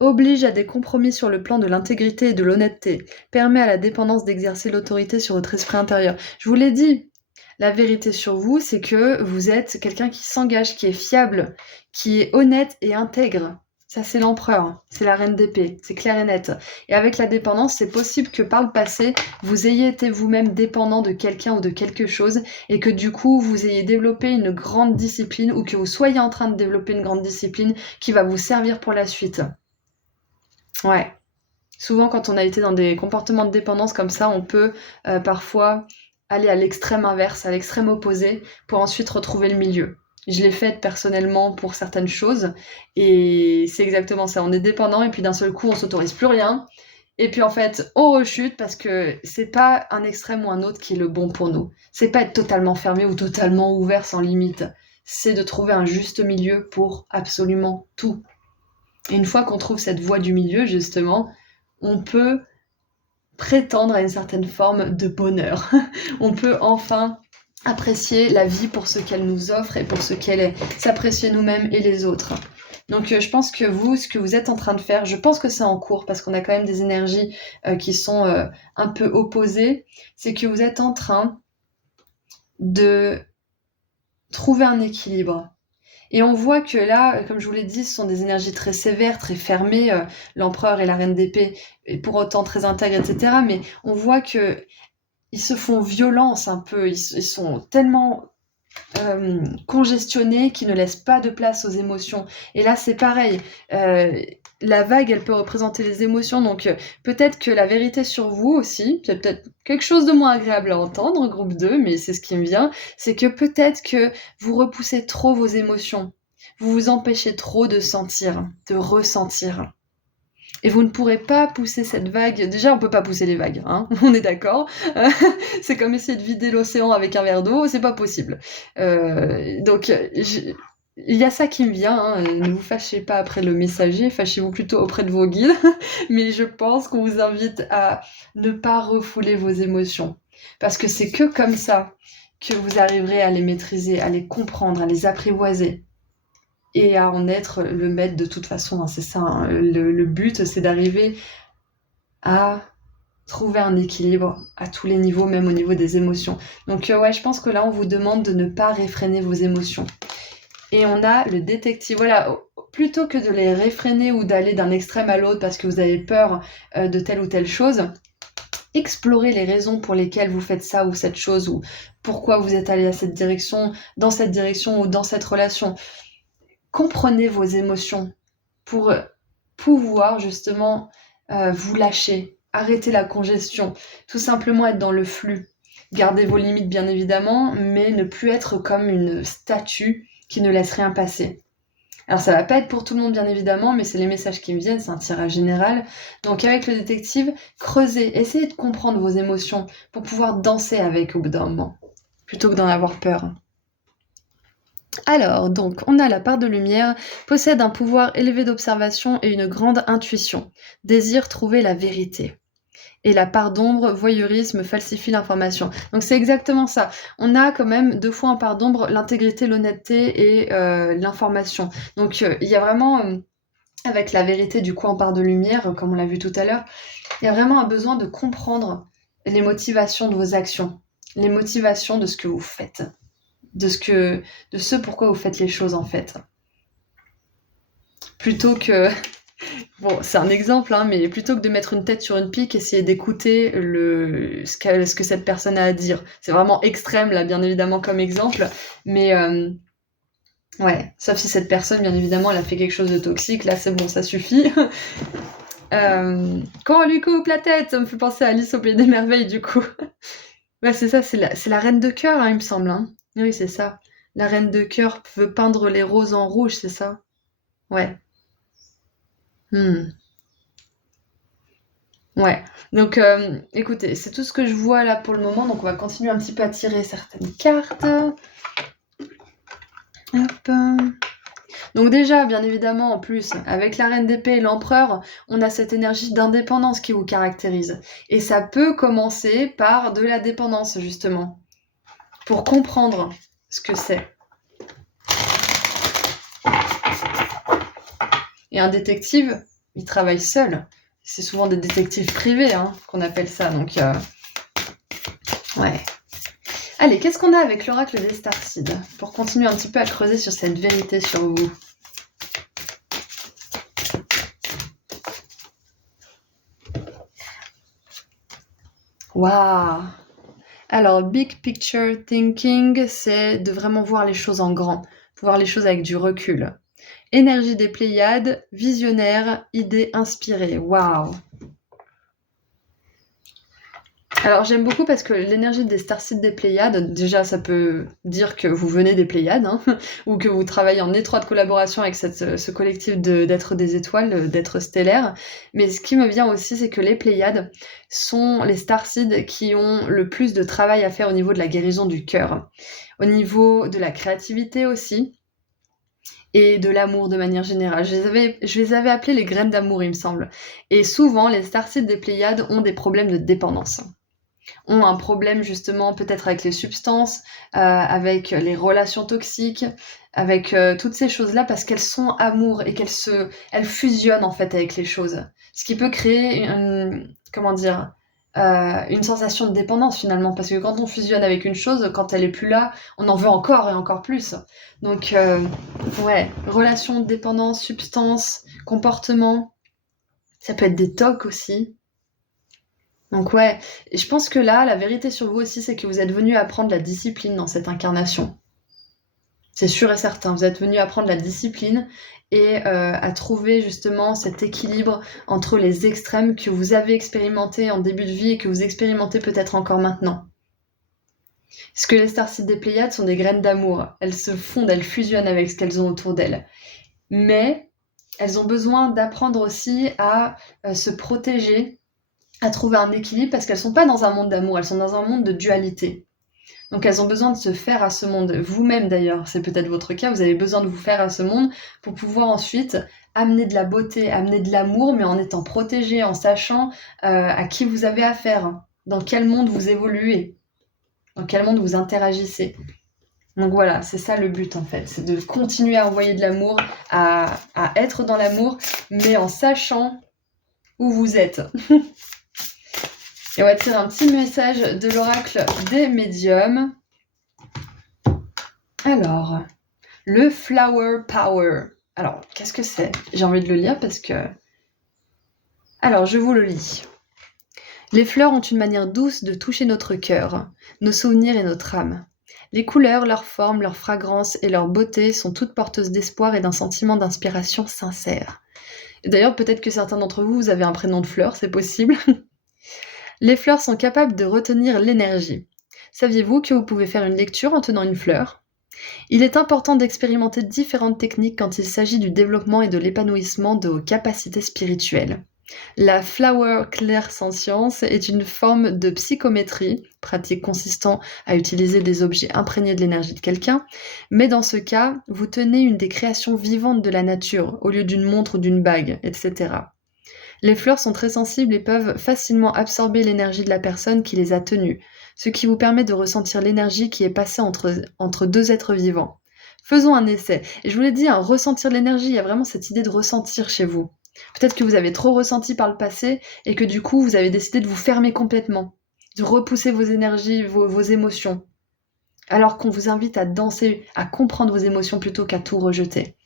oblige à des compromis sur le plan de l'intégrité et de l'honnêteté, permet à la dépendance d'exercer l'autorité sur votre esprit intérieur. Je vous l'ai dit, la vérité sur vous, c'est que vous êtes quelqu'un qui s'engage, qui est fiable, qui est honnête et intègre. Ça, c'est l'empereur, c'est la reine d'épée, c'est clair et net. Et avec la dépendance, c'est possible que par le passé, vous ayez été vous-même dépendant de quelqu'un ou de quelque chose et que du coup, vous ayez développé une grande discipline ou que vous soyez en train de développer une grande discipline qui va vous servir pour la suite. Ouais. Souvent, quand on a été dans des comportements de dépendance comme ça, on peut parfois aller à l'extrême inverse, à l'extrême opposé, pour ensuite retrouver le milieu. Je l'ai fait personnellement pour certaines choses, et c'est exactement ça. On est dépendant, et puis d'un seul coup, on s'autorise plus rien, et puis en fait, on rechute parce que c'est pas un extrême ou un autre qui est le bon pour nous. C'est pas être totalement fermé ou totalement ouvert sans limite. C'est de trouver un juste milieu pour absolument tout. Et une fois qu'on trouve cette voie du milieu, justement, on peut prétendre à une certaine forme de bonheur. On peut enfin apprécier la vie pour ce qu'elle nous offre et pour ce qu'elle est, s'apprécier nous-mêmes et les autres. Donc je pense que vous, ce que vous êtes en train de faire, je pense que c'est en cours parce qu'on a quand même des énergies qui sont un peu opposées, c'est que vous êtes en train de trouver un équilibre. Et on voit que là, comme je vous l'ai dit, ce sont des énergies très sévères, très fermées, l'empereur et la reine d'épée, et pour autant très intègres, etc. Mais on voit que ils se font violence un peu, ils sont tellement congestionnés qu'ils ne laissent pas de place aux émotions. Et là, c'est pareil. La vague, elle peut représenter les émotions, donc peut-être que la vérité sur vous aussi, c'est peut-être quelque chose de moins agréable à entendre, groupe 2, mais c'est ce qui me vient, c'est que peut-être que vous repoussez trop vos émotions, vous vous empêchez trop de sentir, de ressentir. Et vous ne pourrez pas pousser cette vague. Déjà, on peut pas pousser les vagues, hein, on est d'accord. C'est comme essayer de vider l'océan avec un verre d'eau, c'est pas possible. Donc, il y a ça qui me vient, hein. Ne vous fâchez pas après le messager, fâchez-vous plutôt auprès de vos guides. Mais je pense qu'on vous invite à ne pas refouler vos émotions. Parce que c'est que comme ça que vous arriverez à les maîtriser, à les comprendre, à les apprivoiser. Et à en être le maître de toute façon, hein, c'est ça. Hein. Le but, c'est d'arriver à trouver un équilibre à tous les niveaux, même au niveau des émotions. Donc ouais, je pense que là, on vous demande de ne pas réfréner vos émotions. Et on a le détective. Voilà, plutôt que de les réfréner ou d'aller d'un extrême à l'autre parce que vous avez peur de telle ou telle chose, explorez les raisons pour lesquelles vous faites ça ou cette chose, ou pourquoi vous êtes allé à cette direction, dans cette direction ou dans cette relation. Comprenez vos émotions pour pouvoir justement vous lâcher, arrêter la congestion, tout simplement être dans le flux. Gardez vos limites bien évidemment, mais ne plus être comme une statue qui ne laisse rien passer. Alors ça va pas être pour tout le monde bien évidemment, mais c'est les messages qui me viennent, c'est un tirage général. Donc avec le détective, creusez, essayez de comprendre vos émotions pour pouvoir danser avec au bout d'un moment, plutôt que d'en avoir peur. Alors, donc, on a la part de lumière, possède un pouvoir élevé d'observation et une grande intuition, désire trouver la vérité. Et la part d'ombre, voyeurisme, falsifie l'information. Donc c'est exactement ça. On a quand même 2 fois en part d'ombre l'intégrité, l'honnêteté et l'information. Donc il y a vraiment, avec la vérité du coup en part de lumière, comme on l'a vu tout à l'heure, il y a vraiment un besoin de comprendre les motivations de vos actions, les motivations de ce que vous faites. de ce pourquoi vous faites les choses en fait. Plutôt que, bon, c'est un exemple, hein, mais plutôt que de mettre une tête sur une pique, essayez d'écouter ce que cette personne a à dire. C'est vraiment extrême là, bien évidemment comme exemple, mais ouais, sauf si cette personne, bien évidemment, elle a fait quelque chose de toxique, là c'est bon, ça suffit. Quand on lui coupe la tête, ça me fait penser à Alice au Pays des Merveilles, du coup. Ouais, c'est ça, c'est la reine de cœur, hein, il me semble. Hein. Oui, c'est ça. La reine de cœur veut peindre les roses en rouge, c'est ça? Ouais. Hmm. Ouais. Donc, écoutez, c'est tout ce que je vois là pour le moment. Donc, on va continuer un petit peu à tirer certaines cartes. Hop. Donc déjà, bien évidemment, en plus, avec la reine d'épée et l'empereur, on a cette énergie d'indépendance qui vous caractérise. Et ça peut commencer par de la dépendance, justement, pour comprendre ce que c'est. Et un détective, il travaille seul. C'est souvent des détectives privés, hein, qu'on appelle ça, donc ouais. Allez, qu'est-ce qu'on a avec l'oracle des Starseeds pour continuer un petit peu à creuser sur cette vérité sur vous? Waouh! Alors, big picture thinking, c'est de vraiment voir les choses en grand, voir les choses avec du recul. Énergie des Pléiades, visionnaire, idée inspirée. Waouh! Alors j'aime beaucoup parce que l'énergie des Starseeds des Pléiades, déjà ça peut dire que vous venez des Pléiades, hein, ou que vous travaillez en étroite collaboration avec ce collectif d'êtres des étoiles, d'êtres stellaires. Mais ce qui me vient aussi, c'est que les Pléiades sont les Starseeds qui ont le plus de travail à faire au niveau de la guérison du cœur, au niveau de la créativité aussi, et de l'amour de manière générale. Je les avais appelés les graines d'amour, il me semble. Et souvent, les Starseeds des Pléiades ont des problèmes de dépendance, ont un problème justement peut-être avec les substances, avec les relations toxiques, avec toutes ces choses-là parce qu'elles sont amour et elles fusionnent en fait avec les choses. Ce qui peut créer une sensation de dépendance finalement parce que quand on fusionne avec une chose, quand elle est plus là, on en veut encore et encore plus. Donc ouais, relation, dépendance, substance, comportement, ça peut être des tocs aussi. Donc ouais, et je pense que là, la vérité sur vous aussi, c'est que vous êtes venu apprendre la discipline dans cette incarnation. C'est sûr et certain, vous êtes venu apprendre la discipline et à trouver justement cet équilibre entre les extrêmes que vous avez expérimenté en début de vie et que vous expérimentez peut-être encore maintenant. Parce que les Starseeds des Pléiades sont des graines d'amour. Elles se fondent, elles fusionnent avec ce qu'elles ont autour d'elles. Mais elles ont besoin d'apprendre aussi à se protéger, à trouver un équilibre parce qu'elles sont pas dans un monde d'amour, elles sont dans un monde de dualité. Donc elles ont besoin de se faire à ce monde. Vous-même d'ailleurs, c'est peut-être votre cas, vous avez besoin de vous faire à ce monde pour pouvoir ensuite amener de la beauté, amener de l'amour, mais en étant protégé, en sachant à qui vous avez affaire, dans quel monde vous évoluez, dans quel monde vous interagissez. Donc voilà, c'est ça le but en fait, c'est de continuer à envoyer de l'amour, à être dans l'amour, mais en sachant où vous êtes. Et on va tirer un petit message de l'oracle des médiums. Alors, le Flower Power. Alors, qu'est-ce que c'est? J'ai envie de le lire parce que... Alors, je vous le lis. Les fleurs ont une manière douce de toucher notre cœur, nos souvenirs et notre âme. Les couleurs, leur forme, leur fragrance et leur beauté sont toutes porteuses d'espoir et d'un sentiment d'inspiration sincère. Et d'ailleurs, peut-être que certains d'entre vous, vous avez un prénom de fleur, c'est possible. Les fleurs sont capables de retenir l'énergie. Saviez-vous que vous pouvez faire une lecture en tenant une fleur? Il est important d'expérimenter différentes techniques quand il s'agit du développement et de l'épanouissement de vos capacités spirituelles. La flower clairsentience est une forme de psychométrie, pratique consistant à utiliser des objets imprégnés de l'énergie de quelqu'un, mais dans ce cas, vous tenez une des créations vivantes de la nature au lieu d'une montre ou d'une bague, etc. Les fleurs sont très sensibles et peuvent facilement absorber l'énergie de la personne qui les a tenues, ce qui vous permet de ressentir l'énergie qui est passée entre deux êtres vivants. Faisons un essai. Et je vous l'ai dit, hein, ressentir l'énergie, il y a vraiment cette idée de ressentir chez vous. Peut-être que vous avez trop ressenti par le passé et que du coup, vous avez décidé de vous fermer complètement, de repousser vos énergies, vos émotions. alors qu'on vous invite à danser, à comprendre vos émotions plutôt qu'à tout rejeter.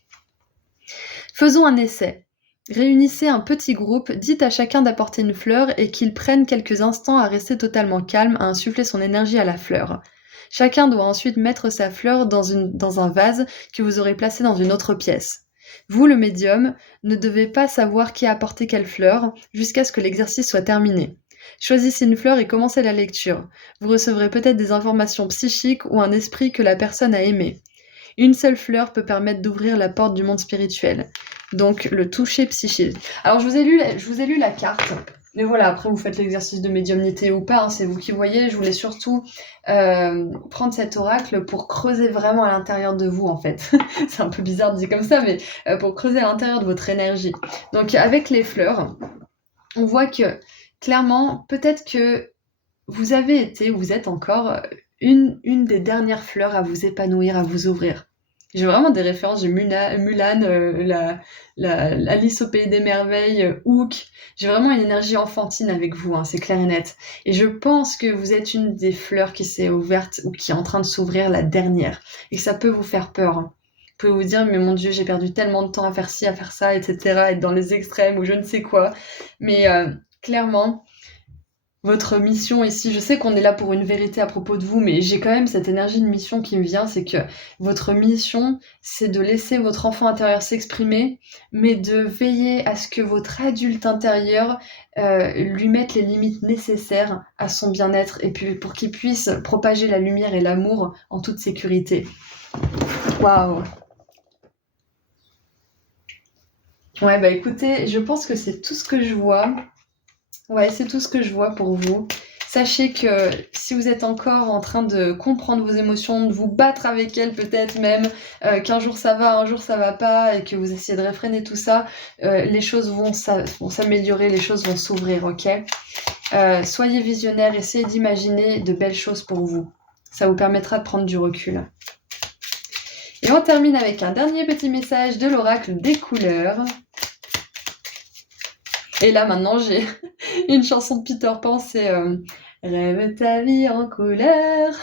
Faisons un essai. Réunissez un petit groupe, dites à chacun d'apporter une fleur et qu'il prenne quelques instants à rester totalement calme, à insuffler son énergie à la fleur. Chacun doit ensuite mettre sa fleur dans un vase que vous aurez placé dans une autre pièce. Vous, le médium, ne devez pas savoir qui a apporté quelle fleur jusqu'à ce que l'exercice soit terminé. Choisissez une fleur et commencez la lecture. Vous recevrez peut-être des informations psychiques ou un esprit que la personne a aimé. Une seule fleur peut permettre d'ouvrir la porte du monde spirituel. Donc, le toucher psychique. Alors, je vous ai lu la carte. Mais voilà, après, vous faites l'exercice de médiumnité ou pas, hein, c'est vous qui voyez. Je voulais surtout prendre cet oracle pour creuser vraiment à l'intérieur de vous, en fait. C'est un peu bizarre de dire comme ça, mais pour creuser à l'intérieur de votre énergie. Donc, avec les fleurs, on voit que, clairement, peut-être que vous avez été, ou vous êtes encore, une des dernières fleurs à vous épanouir, à vous ouvrir. J'ai vraiment des références, j'ai Mulan, Alice au Pays des Merveilles, Hook. J'ai vraiment une énergie enfantine avec vous, hein, c'est clair et net. Et je pense que vous êtes une des fleurs qui s'est ouverte ou qui est en train de s'ouvrir, la dernière. Et que ça peut vous faire peur, hein. Vous pouvez vous dire, mais mon Dieu, j'ai perdu tellement de temps à faire ci, à faire ça, etc., être dans les extrêmes ou je ne sais quoi. Mais clairement, votre mission ici, je sais qu'on est là pour une vérité à propos de vous, mais j'ai quand même cette énergie de mission qui me vient, c'est que votre mission, c'est de laisser votre enfant intérieur s'exprimer, mais de veiller à ce que votre adulte intérieur lui mette les limites nécessaires à son bien-être et puis pour qu'il puisse propager la lumière et l'amour en toute sécurité. Waouh! Ouais, bah écoutez, je pense que c'est tout ce que je vois. Ouais, c'est tout ce que je vois pour vous. Sachez que si vous êtes encore en train de comprendre vos émotions, de vous battre avec elles peut-être même, qu'un jour ça va, un jour ça va pas, et que vous essayez de réfréner tout ça, les choses vont s'améliorer, les choses vont s'ouvrir, ok? Soyez visionnaire, essayez d'imaginer de belles choses pour vous. Ça vous permettra de prendre du recul. Et on termine avec un dernier petit message de l'oracle des couleurs. Et là maintenant j'ai une chanson de Peter Pan, c'est Rêve ta vie en couleur,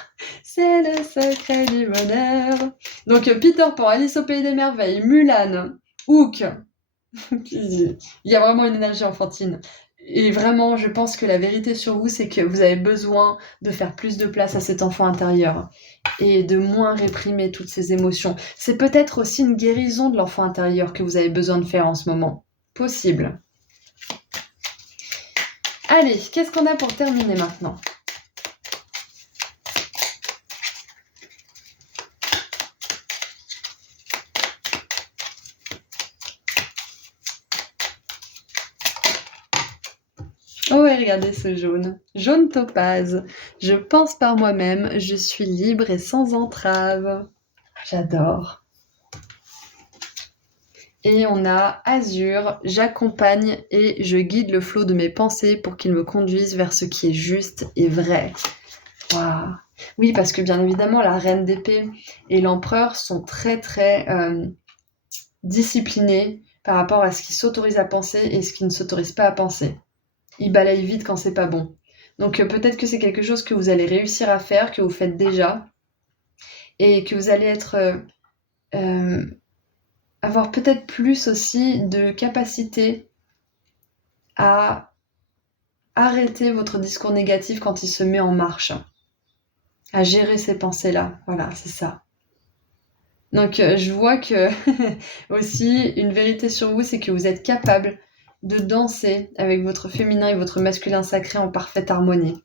c'est le secret du bonheur. Donc Peter Pan, Alice au Pays des Merveilles, Mulan, Hook, il y a vraiment une énergie enfantine. Et vraiment, je pense que la vérité sur vous, c'est que vous avez besoin de faire plus de place à cet enfant intérieur et de moins réprimer toutes ces émotions. C'est peut-être aussi une guérison de l'enfant intérieur que vous avez besoin de faire en ce moment. Possible. Allez, qu'est-ce qu'on a pour terminer maintenant? Oh ouais, regardez ce jaune. Jaune topaz. Je pense par moi-même, je suis libre et sans entrave. J'adore. Et on a azur, j'accompagne et je guide le flot de mes pensées pour qu'il me conduise vers ce qui est juste et vrai. Waouh. Oui, parce que bien évidemment, la reine d'épée et l'empereur sont très très disciplinés par rapport à ce qu'ils s'autorisent à penser et ce qu'ils ne s'autorisent pas à penser. Ils balayent vite quand c'est pas bon. Donc peut-être que c'est quelque chose que vous allez réussir à faire, que vous faites déjà, et que vous allez être avoir peut-être plus aussi de capacité à arrêter votre discours négatif quand il se met en marche, à gérer ces pensées-là. Voilà, c'est ça. Donc je vois que aussi une vérité sur vous, c'est que vous êtes capable de danser avec votre féminin et votre masculin sacré en parfaite harmonie.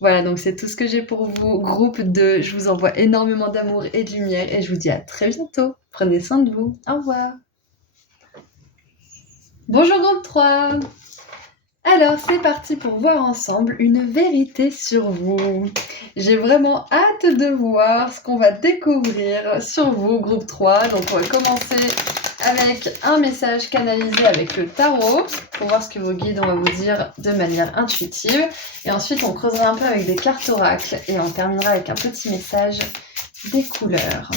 Voilà, donc c'est tout ce que j'ai pour vous. Groupe 2, je vous envoie énormément d'amour et de lumière et je vous dis à très bientôt. Prenez soin de vous. Au revoir. Bonjour groupe 3. Alors, c'est parti pour voir ensemble une vérité sur vous. J'ai vraiment hâte de voir ce qu'on va découvrir sur vous, groupe 3. Donc, on va commencer avec un message canalisé avec le tarot pour voir ce que vos guides vont vous dire de manière intuitive. Et ensuite, on creusera un peu avec des cartes oracles et on terminera avec un petit message des couleurs.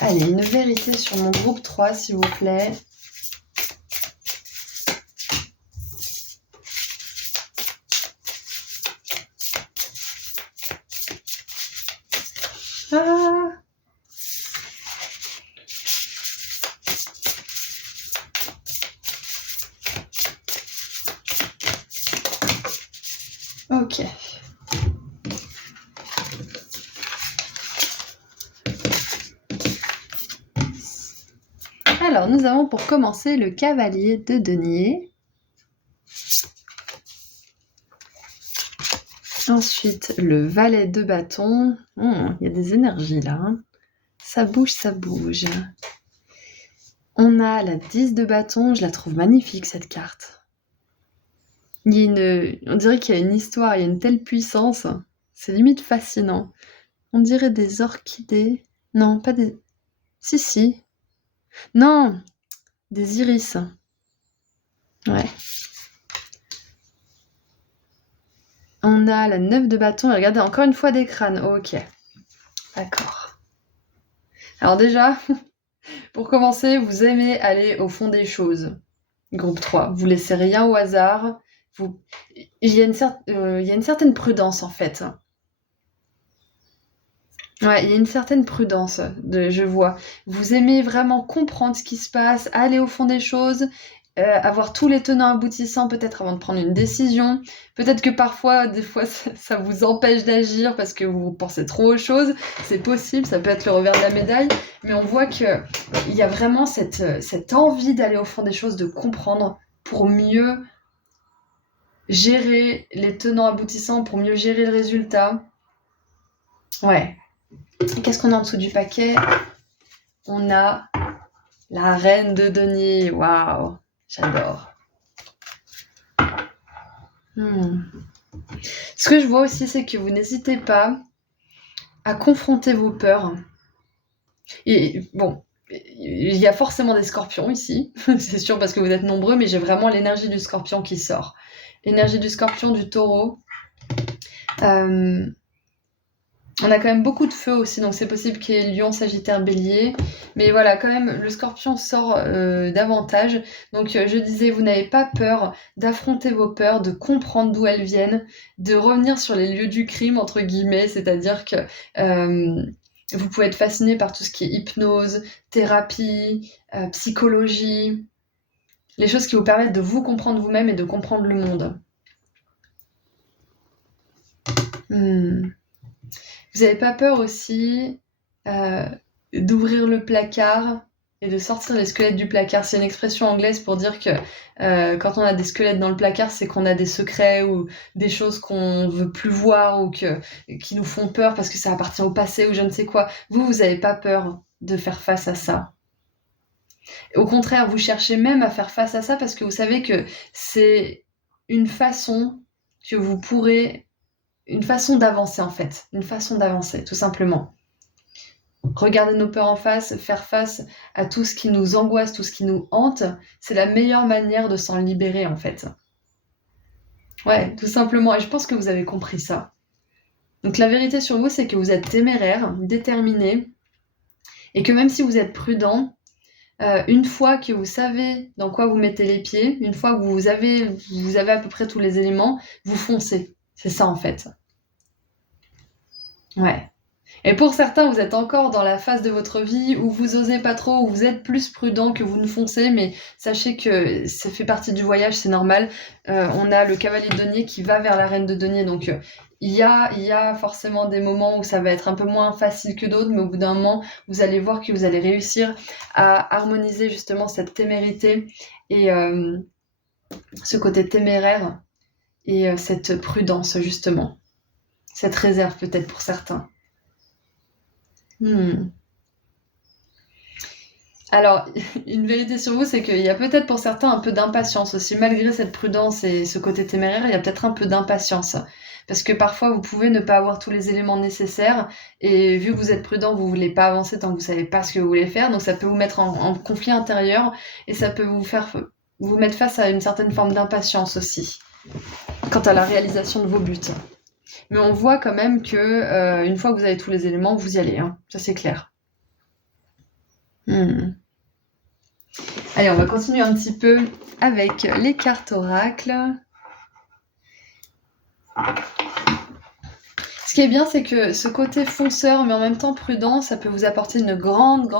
Allez, une vérité sur mon groupe 3, s'il vous plaît. Ok. Alors, nous avons pour commencer le cavalier de denier. Ensuite, le valet de bâton. Il y a des énergies là. Hein. Ça bouge, ça bouge. On a la 10 de bâton. Je la trouve magnifique, cette carte. On dirait qu'il y a une histoire, il y a une telle puissance. C'est limite fascinant. On dirait des orchidées. Non, pas des... Si. Non, des iris. Ouais. On a la 9 de bâton. Et regardez, encore une fois des crânes. Ok. D'accord. Alors déjà, pour commencer, vous aimez aller au fond des choses. Groupe 3. Vous laissez rien au hasard. Il y a une certaine prudence, en fait. Ouais, il y a une certaine prudence, je vois. Vous aimez vraiment comprendre ce qui se passe, aller au fond des choses, avoir tous les tenants aboutissants peut-être avant de prendre une décision. Peut-être que parfois, des fois, ça vous empêche d'agir parce que vous pensez trop aux choses. C'est possible, ça peut être le revers de la médaille. Mais on voit qu'il y a vraiment cette envie d'aller au fond des choses, de comprendre pour mieux gérer les tenants aboutissants, pour mieux gérer le résultat. Ouais. Et qu'est-ce qu'on a en dessous du paquet? On a la reine de denier. Waouh, j'adore. Ce que je vois aussi, c'est que vous n'hésitez pas à confronter vos peurs. Et bon, il y a forcément des scorpions ici, c'est sûr parce que vous êtes nombreux, mais j'ai vraiment l'énergie du scorpion qui sort. L'énergie du scorpion, du taureau. On a quand même beaucoup de feu aussi, donc c'est possible qu'il y ait lion, sagittaire, bélier. Mais voilà, quand même, le scorpion sort davantage. Donc je disais, vous n'avez pas peur d'affronter vos peurs, de comprendre d'où elles viennent, de revenir sur les lieux du crime, entre guillemets, c'est-à-dire que vous pouvez être fasciné par tout ce qui est hypnose, thérapie, psychologie, les choses qui vous permettent de vous comprendre vous-même et de comprendre le monde. Vous n'avez pas peur aussi d'ouvrir le placard et de sortir les squelettes du placard. C'est une expression anglaise pour dire que quand on a des squelettes dans le placard, c'est qu'on a des secrets ou des choses qu'on veut plus voir ou qui nous font peur parce que ça appartient au passé ou je ne sais quoi. Vous n'avez pas peur de faire face à ça. Au contraire, vous cherchez même à faire face à ça parce que vous savez que c'est une façon que vous pourrez... Une façon d'avancer en fait, une façon d'avancer tout simplement. Regarder nos peurs en face, faire face à tout ce qui nous angoisse, tout ce qui nous hante, c'est la meilleure manière de s'en libérer en fait. Ouais, tout simplement, et je pense que vous avez compris ça. Donc la vérité sur vous, c'est que vous êtes téméraire, déterminé, et que même si vous êtes prudent, une fois que vous savez dans quoi vous mettez les pieds, une fois que vous avez à peu près tous les éléments, vous foncez. C'est ça en fait. Ouais. Et pour certains, vous êtes encore dans la phase de votre vie où vous osez pas trop, où vous êtes plus prudent que vous ne foncez, mais sachez que ça fait partie du voyage, c'est normal. On a le cavalier de denier qui va vers la reine de denier, donc il y a forcément des moments où ça va être un peu moins facile que d'autres, mais au bout d'un moment, vous allez voir que vous allez réussir à harmoniser justement cette témérité et ce côté téméraire et cette prudence justement. Cette réserve peut-être pour certains. Alors, une vérité sur vous, c'est qu'il y a peut-être pour certains un peu d'impatience aussi. Malgré cette prudence et ce côté téméraire, il y a peut-être un peu d'impatience. Parce que parfois, vous pouvez ne pas avoir tous les éléments nécessaires. Et vu que vous êtes prudent, vous ne voulez pas avancer tant que vous ne savez pas ce que vous voulez faire. Donc ça peut vous mettre en conflit intérieur. Et ça peut vous mettre face à une certaine forme d'impatience aussi. Quant à la réalisation de vos buts. Mais on voit quand même que une fois que vous avez tous les éléments, vous y allez. Hein. Ça, c'est clair. Allez, on va continuer un petit peu avec les cartes oracles. Ce qui est bien, c'est que ce côté fonceur, mais en même temps prudent, ça peut vous apporter une grande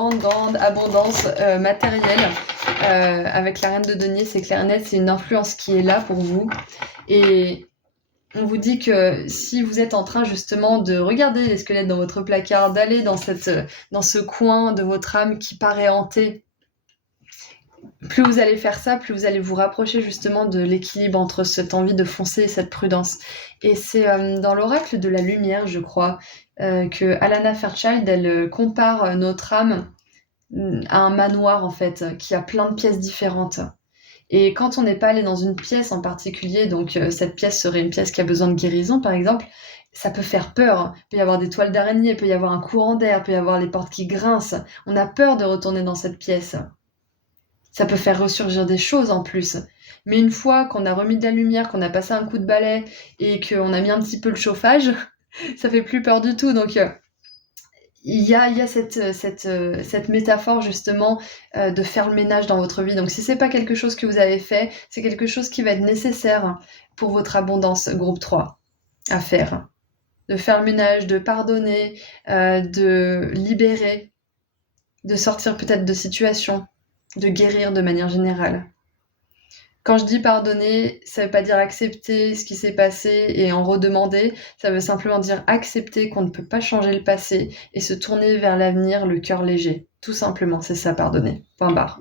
abondance matérielle. Avec la reine de denier, c'est clair et net, c'est une influence qui est là pour vous. Et on vous dit que si vous êtes en train justement de regarder les squelettes dans votre placard, d'aller dans ce coin de votre âme qui paraît hanté, plus vous allez faire ça, plus vous allez vous rapprocher justement de l'équilibre entre cette envie de foncer et cette prudence. Et c'est dans l'oracle de la lumière, je crois, que Alana Fairchild, elle compare notre âme à un manoir en fait, qui a plein de pièces différentes. Et quand on n'est pas allé dans une pièce en particulier, donc cette pièce serait une pièce qui a besoin de guérison par exemple, ça peut faire peur. Il peut y avoir des toiles d'araignée, il peut y avoir un courant d'air, il peut y avoir les portes qui grincent. On a peur de retourner dans cette pièce. Ça peut faire ressurgir des choses en plus. Mais une fois qu'on a remis de la lumière, qu'on a passé un coup de balai et qu'on a mis un petit peu le chauffage, ça fait plus peur du tout. Donc il y a cette métaphore justement de faire le ménage dans votre vie. Donc si c'est pas quelque chose que vous avez fait, c'est quelque chose qui va être nécessaire pour votre abondance groupe 3 à faire. De faire le ménage, de pardonner, de libérer, de sortir peut-être de situations, de guérir de manière générale. Quand je dis pardonner, ça veut pas dire accepter ce qui s'est passé et en redemander, ça veut simplement dire accepter qu'on ne peut pas changer le passé et se tourner vers l'avenir le cœur léger. Tout simplement, c'est ça, pardonner. Point barre.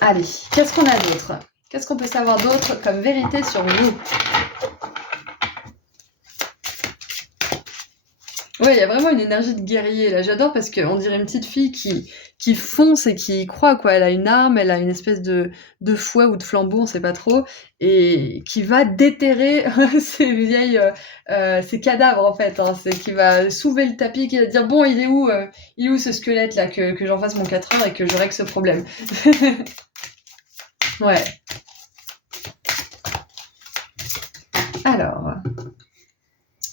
Allez, qu'est-ce qu'on a d'autre ? Qu'est-ce qu'on peut savoir d'autre comme vérité sur vous ? Ouais, il y a vraiment une énergie de guerrier là. J'adore parce qu'on dirait une petite fille qui fonce et qui y croit, quoi. Elle a une arme, elle a une espèce de fouet ou de flambeau, on sait pas trop, et qui va déterrer ces cadavres en fait. Hein. C'est qui va soulever le tapis, qui va dire bon, il est où ce squelette là que j'en fasse mon 4 heures et que je règle ce problème. Ouais. Alors,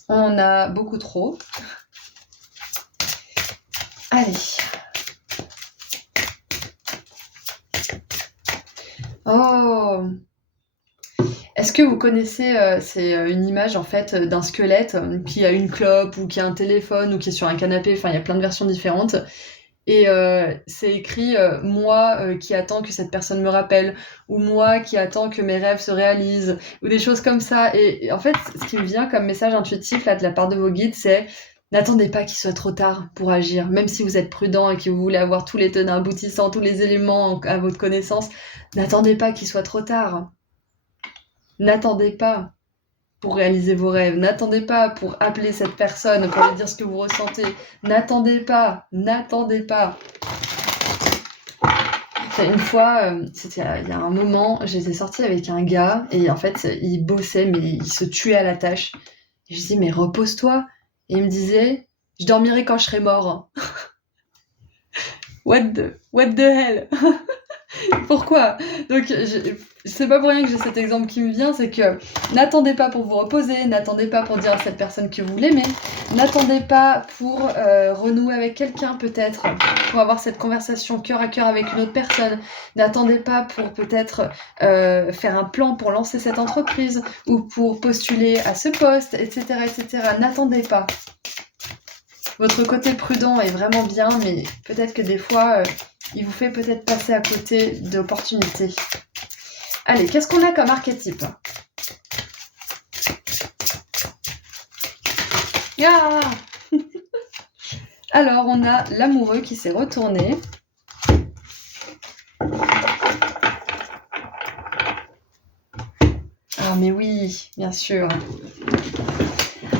on a beaucoup trop. Allez. Oh. Est-ce que vous connaissez, c'est une image en fait d'un squelette qui a une clope ou qui a un téléphone ou qui est sur un canapé, enfin il y a plein de versions différentes. Et c'est écrit moi qui attends que cette personne me rappelle, ou moi qui attends que mes rêves se réalisent, ou des choses comme ça. Et en fait, ce qui me vient comme message intuitif là de la part de vos guides, c'est n'attendez pas qu'il soit trop tard pour agir, même si vous êtes prudent et que vous voulez avoir tous les tenants aboutissants, tous les éléments à votre connaissance, n'attendez pas qu'il soit trop tard. N'attendez pas pour réaliser vos rêves, n'attendez pas pour appeler cette personne, pour lui dire ce que vous ressentez, n'attendez pas. Une fois, c'était il y a un moment, j'étais sortie avec un gars et en fait, il bossait mais il se tuait à la tâche. Et je lui dis mais repose-toi. Et il me disait je dormirai quand je serai mort. What the hell. Pourquoi ? Donc, c'est pas pour rien que j'ai cet exemple qui me vient, c'est que n'attendez pas pour vous reposer, n'attendez pas pour dire à cette personne que vous l'aimez, n'attendez pas pour renouer avec quelqu'un peut-être, pour avoir cette conversation cœur à cœur avec une autre personne, n'attendez pas pour peut-être faire un plan pour lancer cette entreprise ou pour postuler à ce poste, etc., etc. N'attendez pas. Votre côté prudent est vraiment bien, mais peut-être que des fois, il vous fait peut-être passer à côté d'opportunités. Allez, qu'est-ce qu'on a comme archétype ? Ah. Alors, on a l'amoureux qui s'est retourné. Ah, mais oui, bien sûr.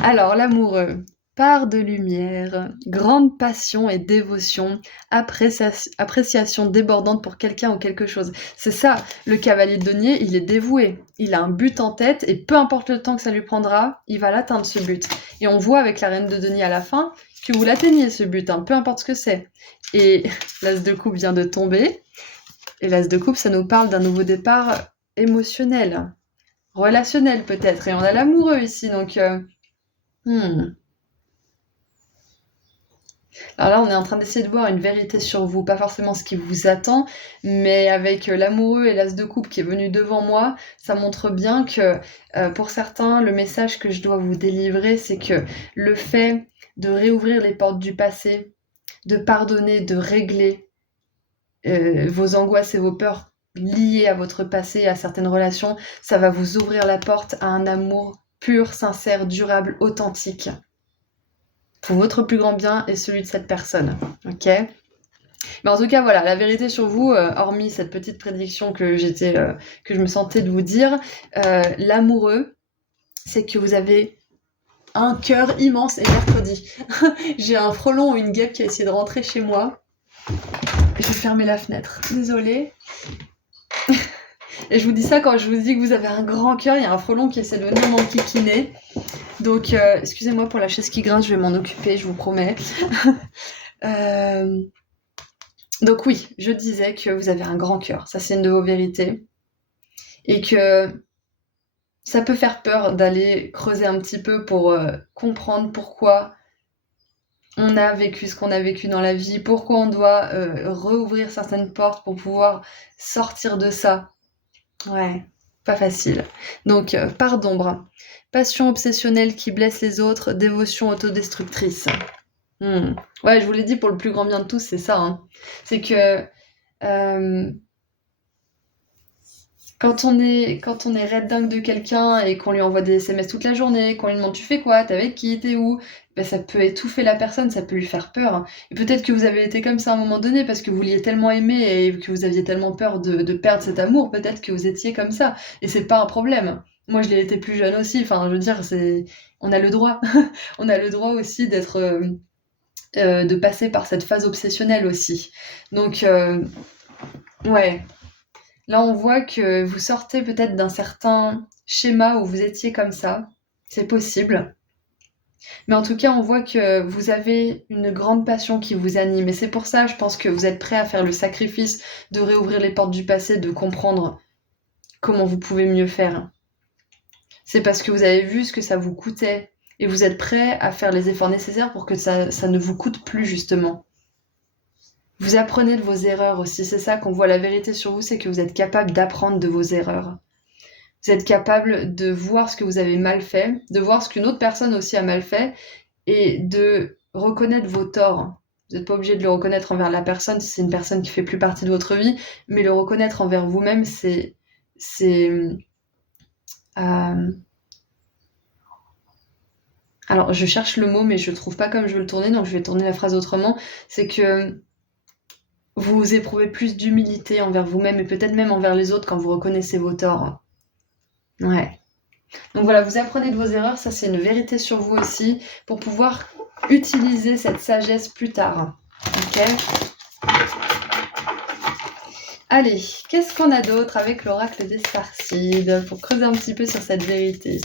Alors, l'amoureux. Part de lumière, grande passion et dévotion, appréciation débordante pour quelqu'un ou quelque chose. C'est ça, le cavalier de denier, il est dévoué. Il a un but en tête et peu importe le temps que ça lui prendra, il va l'atteindre ce but. Et on voit avec la reine de denier à la fin que vous l'atteignez ce but, peu importe ce que c'est. Et l'as de coupe vient de tomber. Et l'as de coupe, ça nous parle d'un nouveau départ émotionnel, relationnel peut-être. Et on a l'amoureux ici, donc... Alors là, on est en train d'essayer de voir une vérité sur vous, pas forcément ce qui vous attend, mais avec l'amoureux et l'as de coupe qui est venu devant moi, ça montre bien que pour certains, le message que je dois vous délivrer, c'est que le fait de réouvrir les portes du passé, de pardonner, de régler vos angoisses et vos peurs lié à votre passé, à certaines relations, ça va vous ouvrir la porte à un amour pur, sincère, durable, authentique. Pour votre plus grand bien et celui de cette personne. Ok ? Mais en tout cas, voilà, la vérité sur vous, hormis cette petite prédiction que je me sentais de vous dire, l'amoureux, c'est que vous avez un cœur immense. Et mercredi, j'ai un frelon ou une guêpe qui a essayé de rentrer chez moi. Je vais fermer la fenêtre. Désolée. Et je vous dis ça quand je vous dis que vous avez un grand cœur. Il y a un frelon qui essaie de venir m'enquiquiner. Donc, excusez-moi pour la chaise qui grince, je vais m'en occuper, je vous promets. Donc oui, je disais que vous avez un grand cœur. Ça, c'est une de vos vérités. Et que ça peut faire peur d'aller creuser un petit peu pour comprendre pourquoi on a vécu ce qu'on a vécu dans la vie, pourquoi on doit rouvrir certaines portes pour pouvoir sortir de ça. Ouais, pas facile. Donc, part d'ombre. Passion obsessionnelle qui blesse les autres, dévotion autodestructrice. Ouais, je vous l'ai dit, pour le plus grand bien de tous, c'est ça. Hein. C'est que quand on est red dingue de quelqu'un et qu'on lui envoie des SMS toute la journée, qu'on lui demande tu fais quoi, t'es avec qui, t'es où, ben ça peut étouffer la personne, ça peut lui faire peur. Et peut-être que vous avez été comme ça à un moment donné parce que vous l'ayez tellement aimé et que vous aviez tellement peur de perdre cet amour, peut-être que vous étiez comme ça. Et c'est pas un problème. Moi, je l'ai été plus jeune aussi. Enfin, je veux dire, on a le droit. On a le droit aussi de passer par cette phase obsessionnelle aussi. Donc, ouais. Là, on voit que vous sortez peut-être d'un certain schéma où vous étiez comme ça. C'est possible. Mais en tout cas, on voit que vous avez une grande passion qui vous anime. Et c'est pour ça, je pense que vous êtes prêt à faire le sacrifice de réouvrir les portes du passé, de comprendre comment vous pouvez mieux faire. C'est parce que vous avez vu ce que ça vous coûtait. Et vous êtes prêt à faire les efforts nécessaires pour que ça ne vous coûte plus, justement. Vous apprenez de vos erreurs aussi, c'est ça qu'on voit. La vérité sur vous, c'est que vous êtes capable d'apprendre de vos erreurs. Vous êtes capable de voir ce que vous avez mal fait, de voir ce qu'une autre personne aussi a mal fait, et de reconnaître vos torts. Vous n'êtes pas obligé de le reconnaître envers la personne si c'est une personne qui fait plus partie de votre vie, mais le reconnaître envers vous-même, c'est alors, je cherche le mot, mais je trouve pas comme je veux le tourner, donc je vais tourner la phrase autrement. C'est que vous éprouvez plus d'humilité envers vous-même et peut-être même envers les autres quand vous reconnaissez vos torts. Ouais. Donc voilà, vous apprenez de vos erreurs, ça c'est une vérité sur vous aussi, pour pouvoir utiliser cette sagesse plus tard. Ok ? Allez, qu'est-ce qu'on a d'autre avec l'oracle des Starseeds pour creuser un petit peu sur cette vérité ?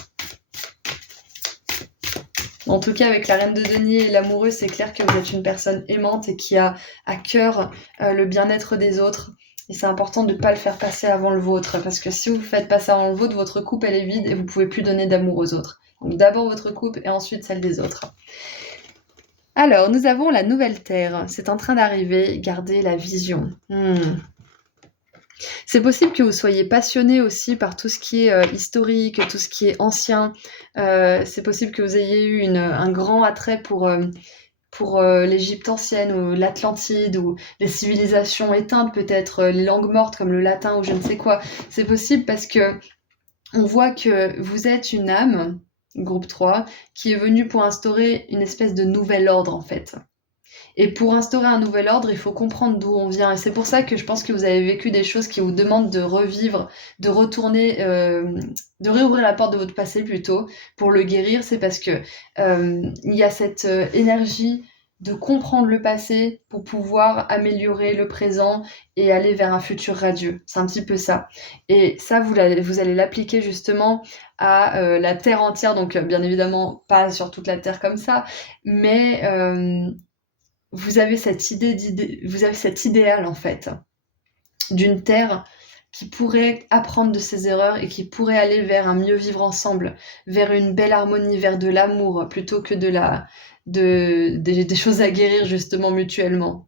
En tout cas, avec la reine de denier et l'amoureux, c'est clair que vous êtes une personne aimante et qui a à cœur le bien-être des autres. Et c'est important de ne pas le faire passer avant le vôtre, parce que si vous le faites passer avant le vôtre, votre coupe, elle est vide et vous ne pouvez plus donner d'amour aux autres. Donc d'abord votre coupe et ensuite celle des autres. Alors, nous avons la nouvelle Terre. C'est en train d'arriver. Gardez la vision. C'est possible que vous soyez passionné aussi par tout ce qui est historique, tout ce qui est ancien. C'est possible que vous ayez eu un grand attrait pour l'Égypte ancienne ou l'Atlantide ou les civilisations éteintes peut-être, les langues mortes comme le latin ou je ne sais quoi. C'est possible parce que on voit que vous êtes une âme, groupe 3, qui est venue pour instaurer une espèce de nouvel ordre en fait. Et pour instaurer un nouvel ordre, il faut comprendre d'où on vient. Et c'est pour ça que je pense que vous avez vécu des choses qui vous demandent de revivre, de retourner, de réouvrir la porte de votre passé plutôt, pour le guérir. C'est parce que il y a cette énergie de comprendre le passé pour pouvoir améliorer le présent et aller vers un futur radieux. C'est un petit peu ça. Et ça, vous allez l'appliquer justement à la Terre entière. Donc, bien évidemment, pas sur toute la Terre comme ça, mais vous avez cette vous avez cet idéal en fait d'une terre qui pourrait apprendre de ses erreurs et qui pourrait aller vers un mieux vivre ensemble, vers une belle harmonie, vers de l'amour plutôt que des choses à guérir justement mutuellement.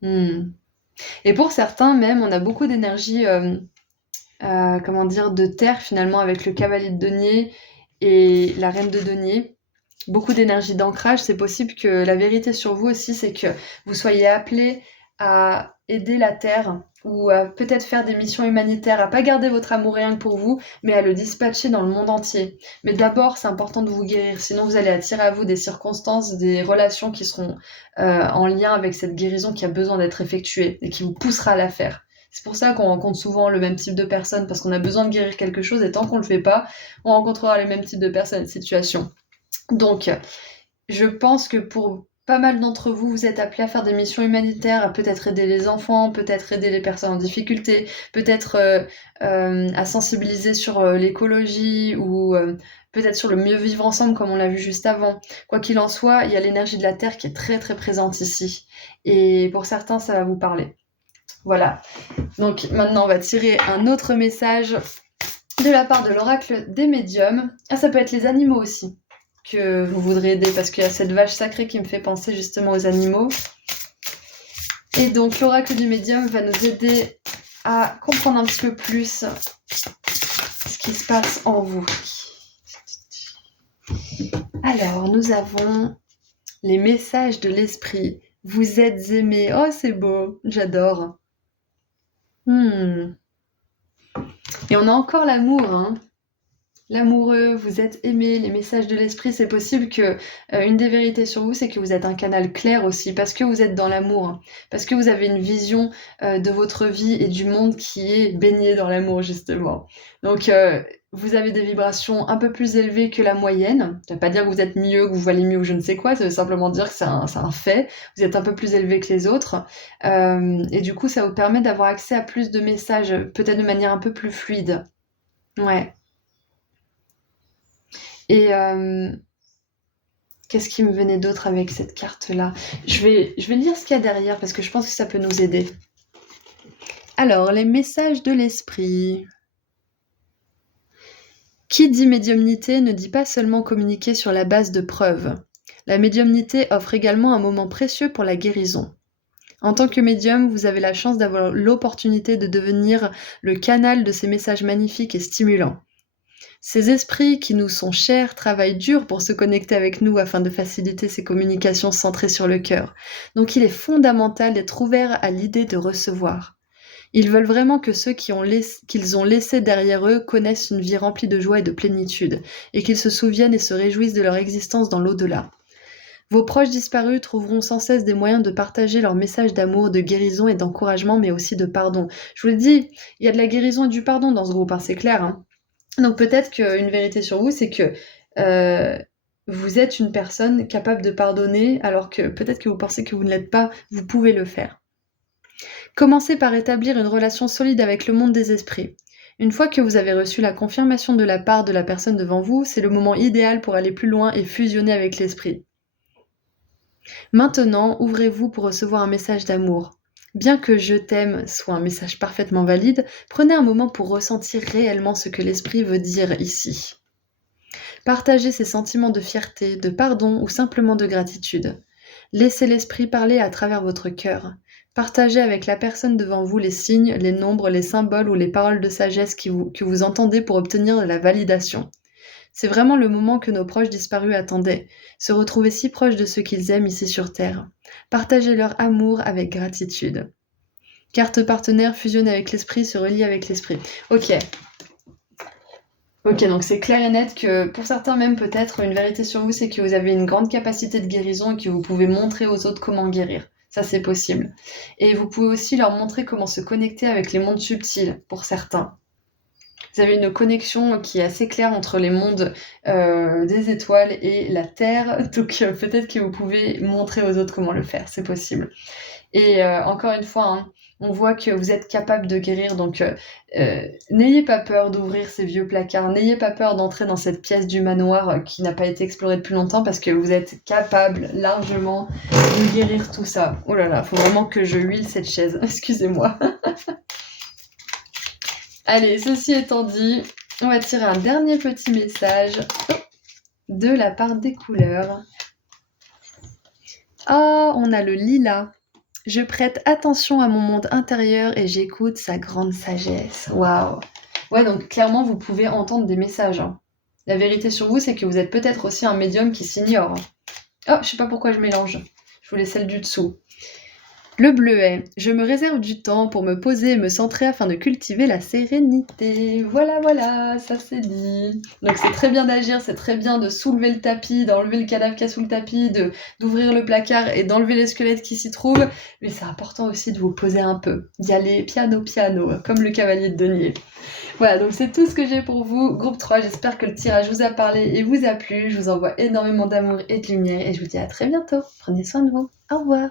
Et pour certains même, on a beaucoup d'énergie, de terre finalement avec le cavalier de denier et la reine de denier. Beaucoup d'énergie d'ancrage, c'est possible que la vérité sur vous aussi, c'est que vous soyez appelé à aider la Terre ou à peut-être faire des missions humanitaires, à pas garder votre amour rien que pour vous, mais à le dispatcher dans le monde entier. Mais d'abord, c'est important de vous guérir, sinon vous allez attirer à vous des circonstances, des relations qui seront en lien avec cette guérison qui a besoin d'être effectuée et qui vous poussera à la faire. C'est pour ça qu'on rencontre souvent le même type de personnes, parce qu'on a besoin de guérir quelque chose, et tant qu'on le fait pas, on rencontrera les mêmes types de personnes et de situations. Donc, je pense que pour pas mal d'entre vous, vous êtes appelés à faire des missions humanitaires, à peut-être aider les enfants, peut-être aider les personnes en difficulté, peut-être à sensibiliser sur l'écologie ou peut-être sur le mieux vivre ensemble comme on l'a vu juste avant. Quoi qu'il en soit, il y a l'énergie de la Terre qui est très très présente ici. Et pour certains, ça va vous parler. Voilà. Donc maintenant, on va tirer un autre message de la part de l'oracle des médiums. Ah, ça peut être les animaux aussi que vous voudrez aider, parce qu'il y a cette vache sacrée qui me fait penser justement aux animaux. Et donc l'oracle du médium va nous aider à comprendre un petit peu plus ce qui se passe en vous. Alors, nous avons les messages de l'esprit. Vous êtes aimés. Oh, c'est beau, j'adore. Et on a encore l'amour, hein. L'amoureux, vous êtes aimé, les messages de l'esprit, c'est possible que une des vérités sur vous, c'est que vous êtes un canal clair aussi, parce que vous êtes dans l'amour, hein, parce que vous avez une vision de votre vie et du monde qui est baignée dans l'amour, justement. Donc, vous avez des vibrations un peu plus élevées que la moyenne. Ça veut pas dire que vous êtes mieux, que vous valez mieux ou je ne sais quoi, ça veut simplement dire que c'est un fait. Vous êtes un peu plus élevé que les autres. Et du coup, ça vous permet d'avoir accès à plus de messages, peut-être de manière un peu plus fluide. Ouais. Et qu'est-ce qui me venait d'autre avec cette carte-là? Je vais lire ce qu'il y a derrière parce que je pense que ça peut nous aider. Alors, les messages de l'esprit. Qui dit médiumnité ne dit pas seulement communiquer sur la base de preuves. La médiumnité offre également un moment précieux pour la guérison. En tant que médium, vous avez la chance d'avoir l'opportunité de devenir le canal de ces messages magnifiques et stimulants. Ces esprits qui nous sont chers travaillent dur pour se connecter avec nous afin de faciliter ces communications centrées sur le cœur. Donc il est fondamental d'être ouvert à l'idée de recevoir. Ils veulent vraiment que ceux qu'ils ont laissés derrière eux connaissent une vie remplie de joie et de plénitude, et qu'ils se souviennent et se réjouissent de leur existence dans l'au-delà. Vos proches disparus trouveront sans cesse des moyens de partager leurs messages d'amour, de guérison et d'encouragement, mais aussi de pardon. Je vous le dis, il y a de la guérison et du pardon dans ce groupe, hein, c'est clair, hein. Donc peut-être qu'une vérité sur vous, c'est que vous êtes une personne capable de pardonner, alors que peut-être que vous pensez que vous ne l'êtes pas, vous pouvez le faire. Commencez par établir une relation solide avec le monde des esprits. Une fois que vous avez reçu la confirmation de la part de la personne devant vous, c'est le moment idéal pour aller plus loin et fusionner avec l'esprit. Maintenant, ouvrez-vous pour recevoir un message d'amour. Bien que je t'aime soit un message parfaitement valide, prenez un moment pour ressentir réellement ce que l'esprit veut dire ici. Partagez ces sentiments de fierté, de pardon ou simplement de gratitude. Laissez l'esprit parler à travers votre cœur. Partagez avec la personne devant vous les signes, les nombres, les symboles ou les paroles de sagesse que vous entendez pour obtenir de la validation. C'est vraiment le moment que nos proches disparus attendaient, se retrouver si proches de ceux qu'ils aiment ici sur Terre. Partagez leur amour avec gratitude. Carte partenaire fusionne avec l'esprit, se relie avec l'esprit. Ok, donc c'est clair et net que pour certains même peut-être une vérité sur vous, c'est que vous avez une grande capacité de guérison et que vous pouvez montrer aux autres comment guérir. Ça, c'est possible. Et vous pouvez aussi leur montrer comment se connecter avec les mondes subtils, pour certains. Vous avez une connexion qui est assez claire entre les mondes des étoiles et la Terre, donc peut-être que vous pouvez montrer aux autres comment le faire, c'est possible. Et encore une fois, hein, on voit que vous êtes capable de guérir, donc n'ayez pas peur d'ouvrir ces vieux placards, n'ayez pas peur d'entrer dans cette pièce du manoir qui n'a pas été explorée depuis longtemps, parce que vous êtes capable largement de guérir tout ça. Oh là là, faut vraiment que je huile cette chaise, excusez-moi. Allez, ceci étant dit, on va tirer un dernier petit message de la part des couleurs. Oh, on a le lilas. Je prête attention à mon monde intérieur et j'écoute sa grande sagesse. Waouh. Ouais, donc clairement, vous pouvez entendre des messages, hein. La vérité sur vous, c'est que vous êtes peut-être aussi un médium qui s'ignore. Oh, je sais pas pourquoi je mélange. Je voulais celle du dessous. Le bleuet, je me réserve du temps pour me poser et me centrer afin de cultiver la sérénité. Voilà, voilà, ça c'est dit. Donc c'est très bien d'agir, c'est très bien de soulever le tapis, d'enlever le cadavre qu'il y a sous le tapis, d'ouvrir le placard et d'enlever les squelettes qui s'y trouvent. Mais c'est important aussi de vous poser un peu, d'y aller piano piano, comme le cavalier de denier. Voilà, donc c'est tout ce que j'ai pour vous. Groupe 3, j'espère que le tirage vous a parlé et vous a plu. Je vous envoie énormément d'amour et de lumière et je vous dis à très bientôt. Prenez soin de vous. Au revoir.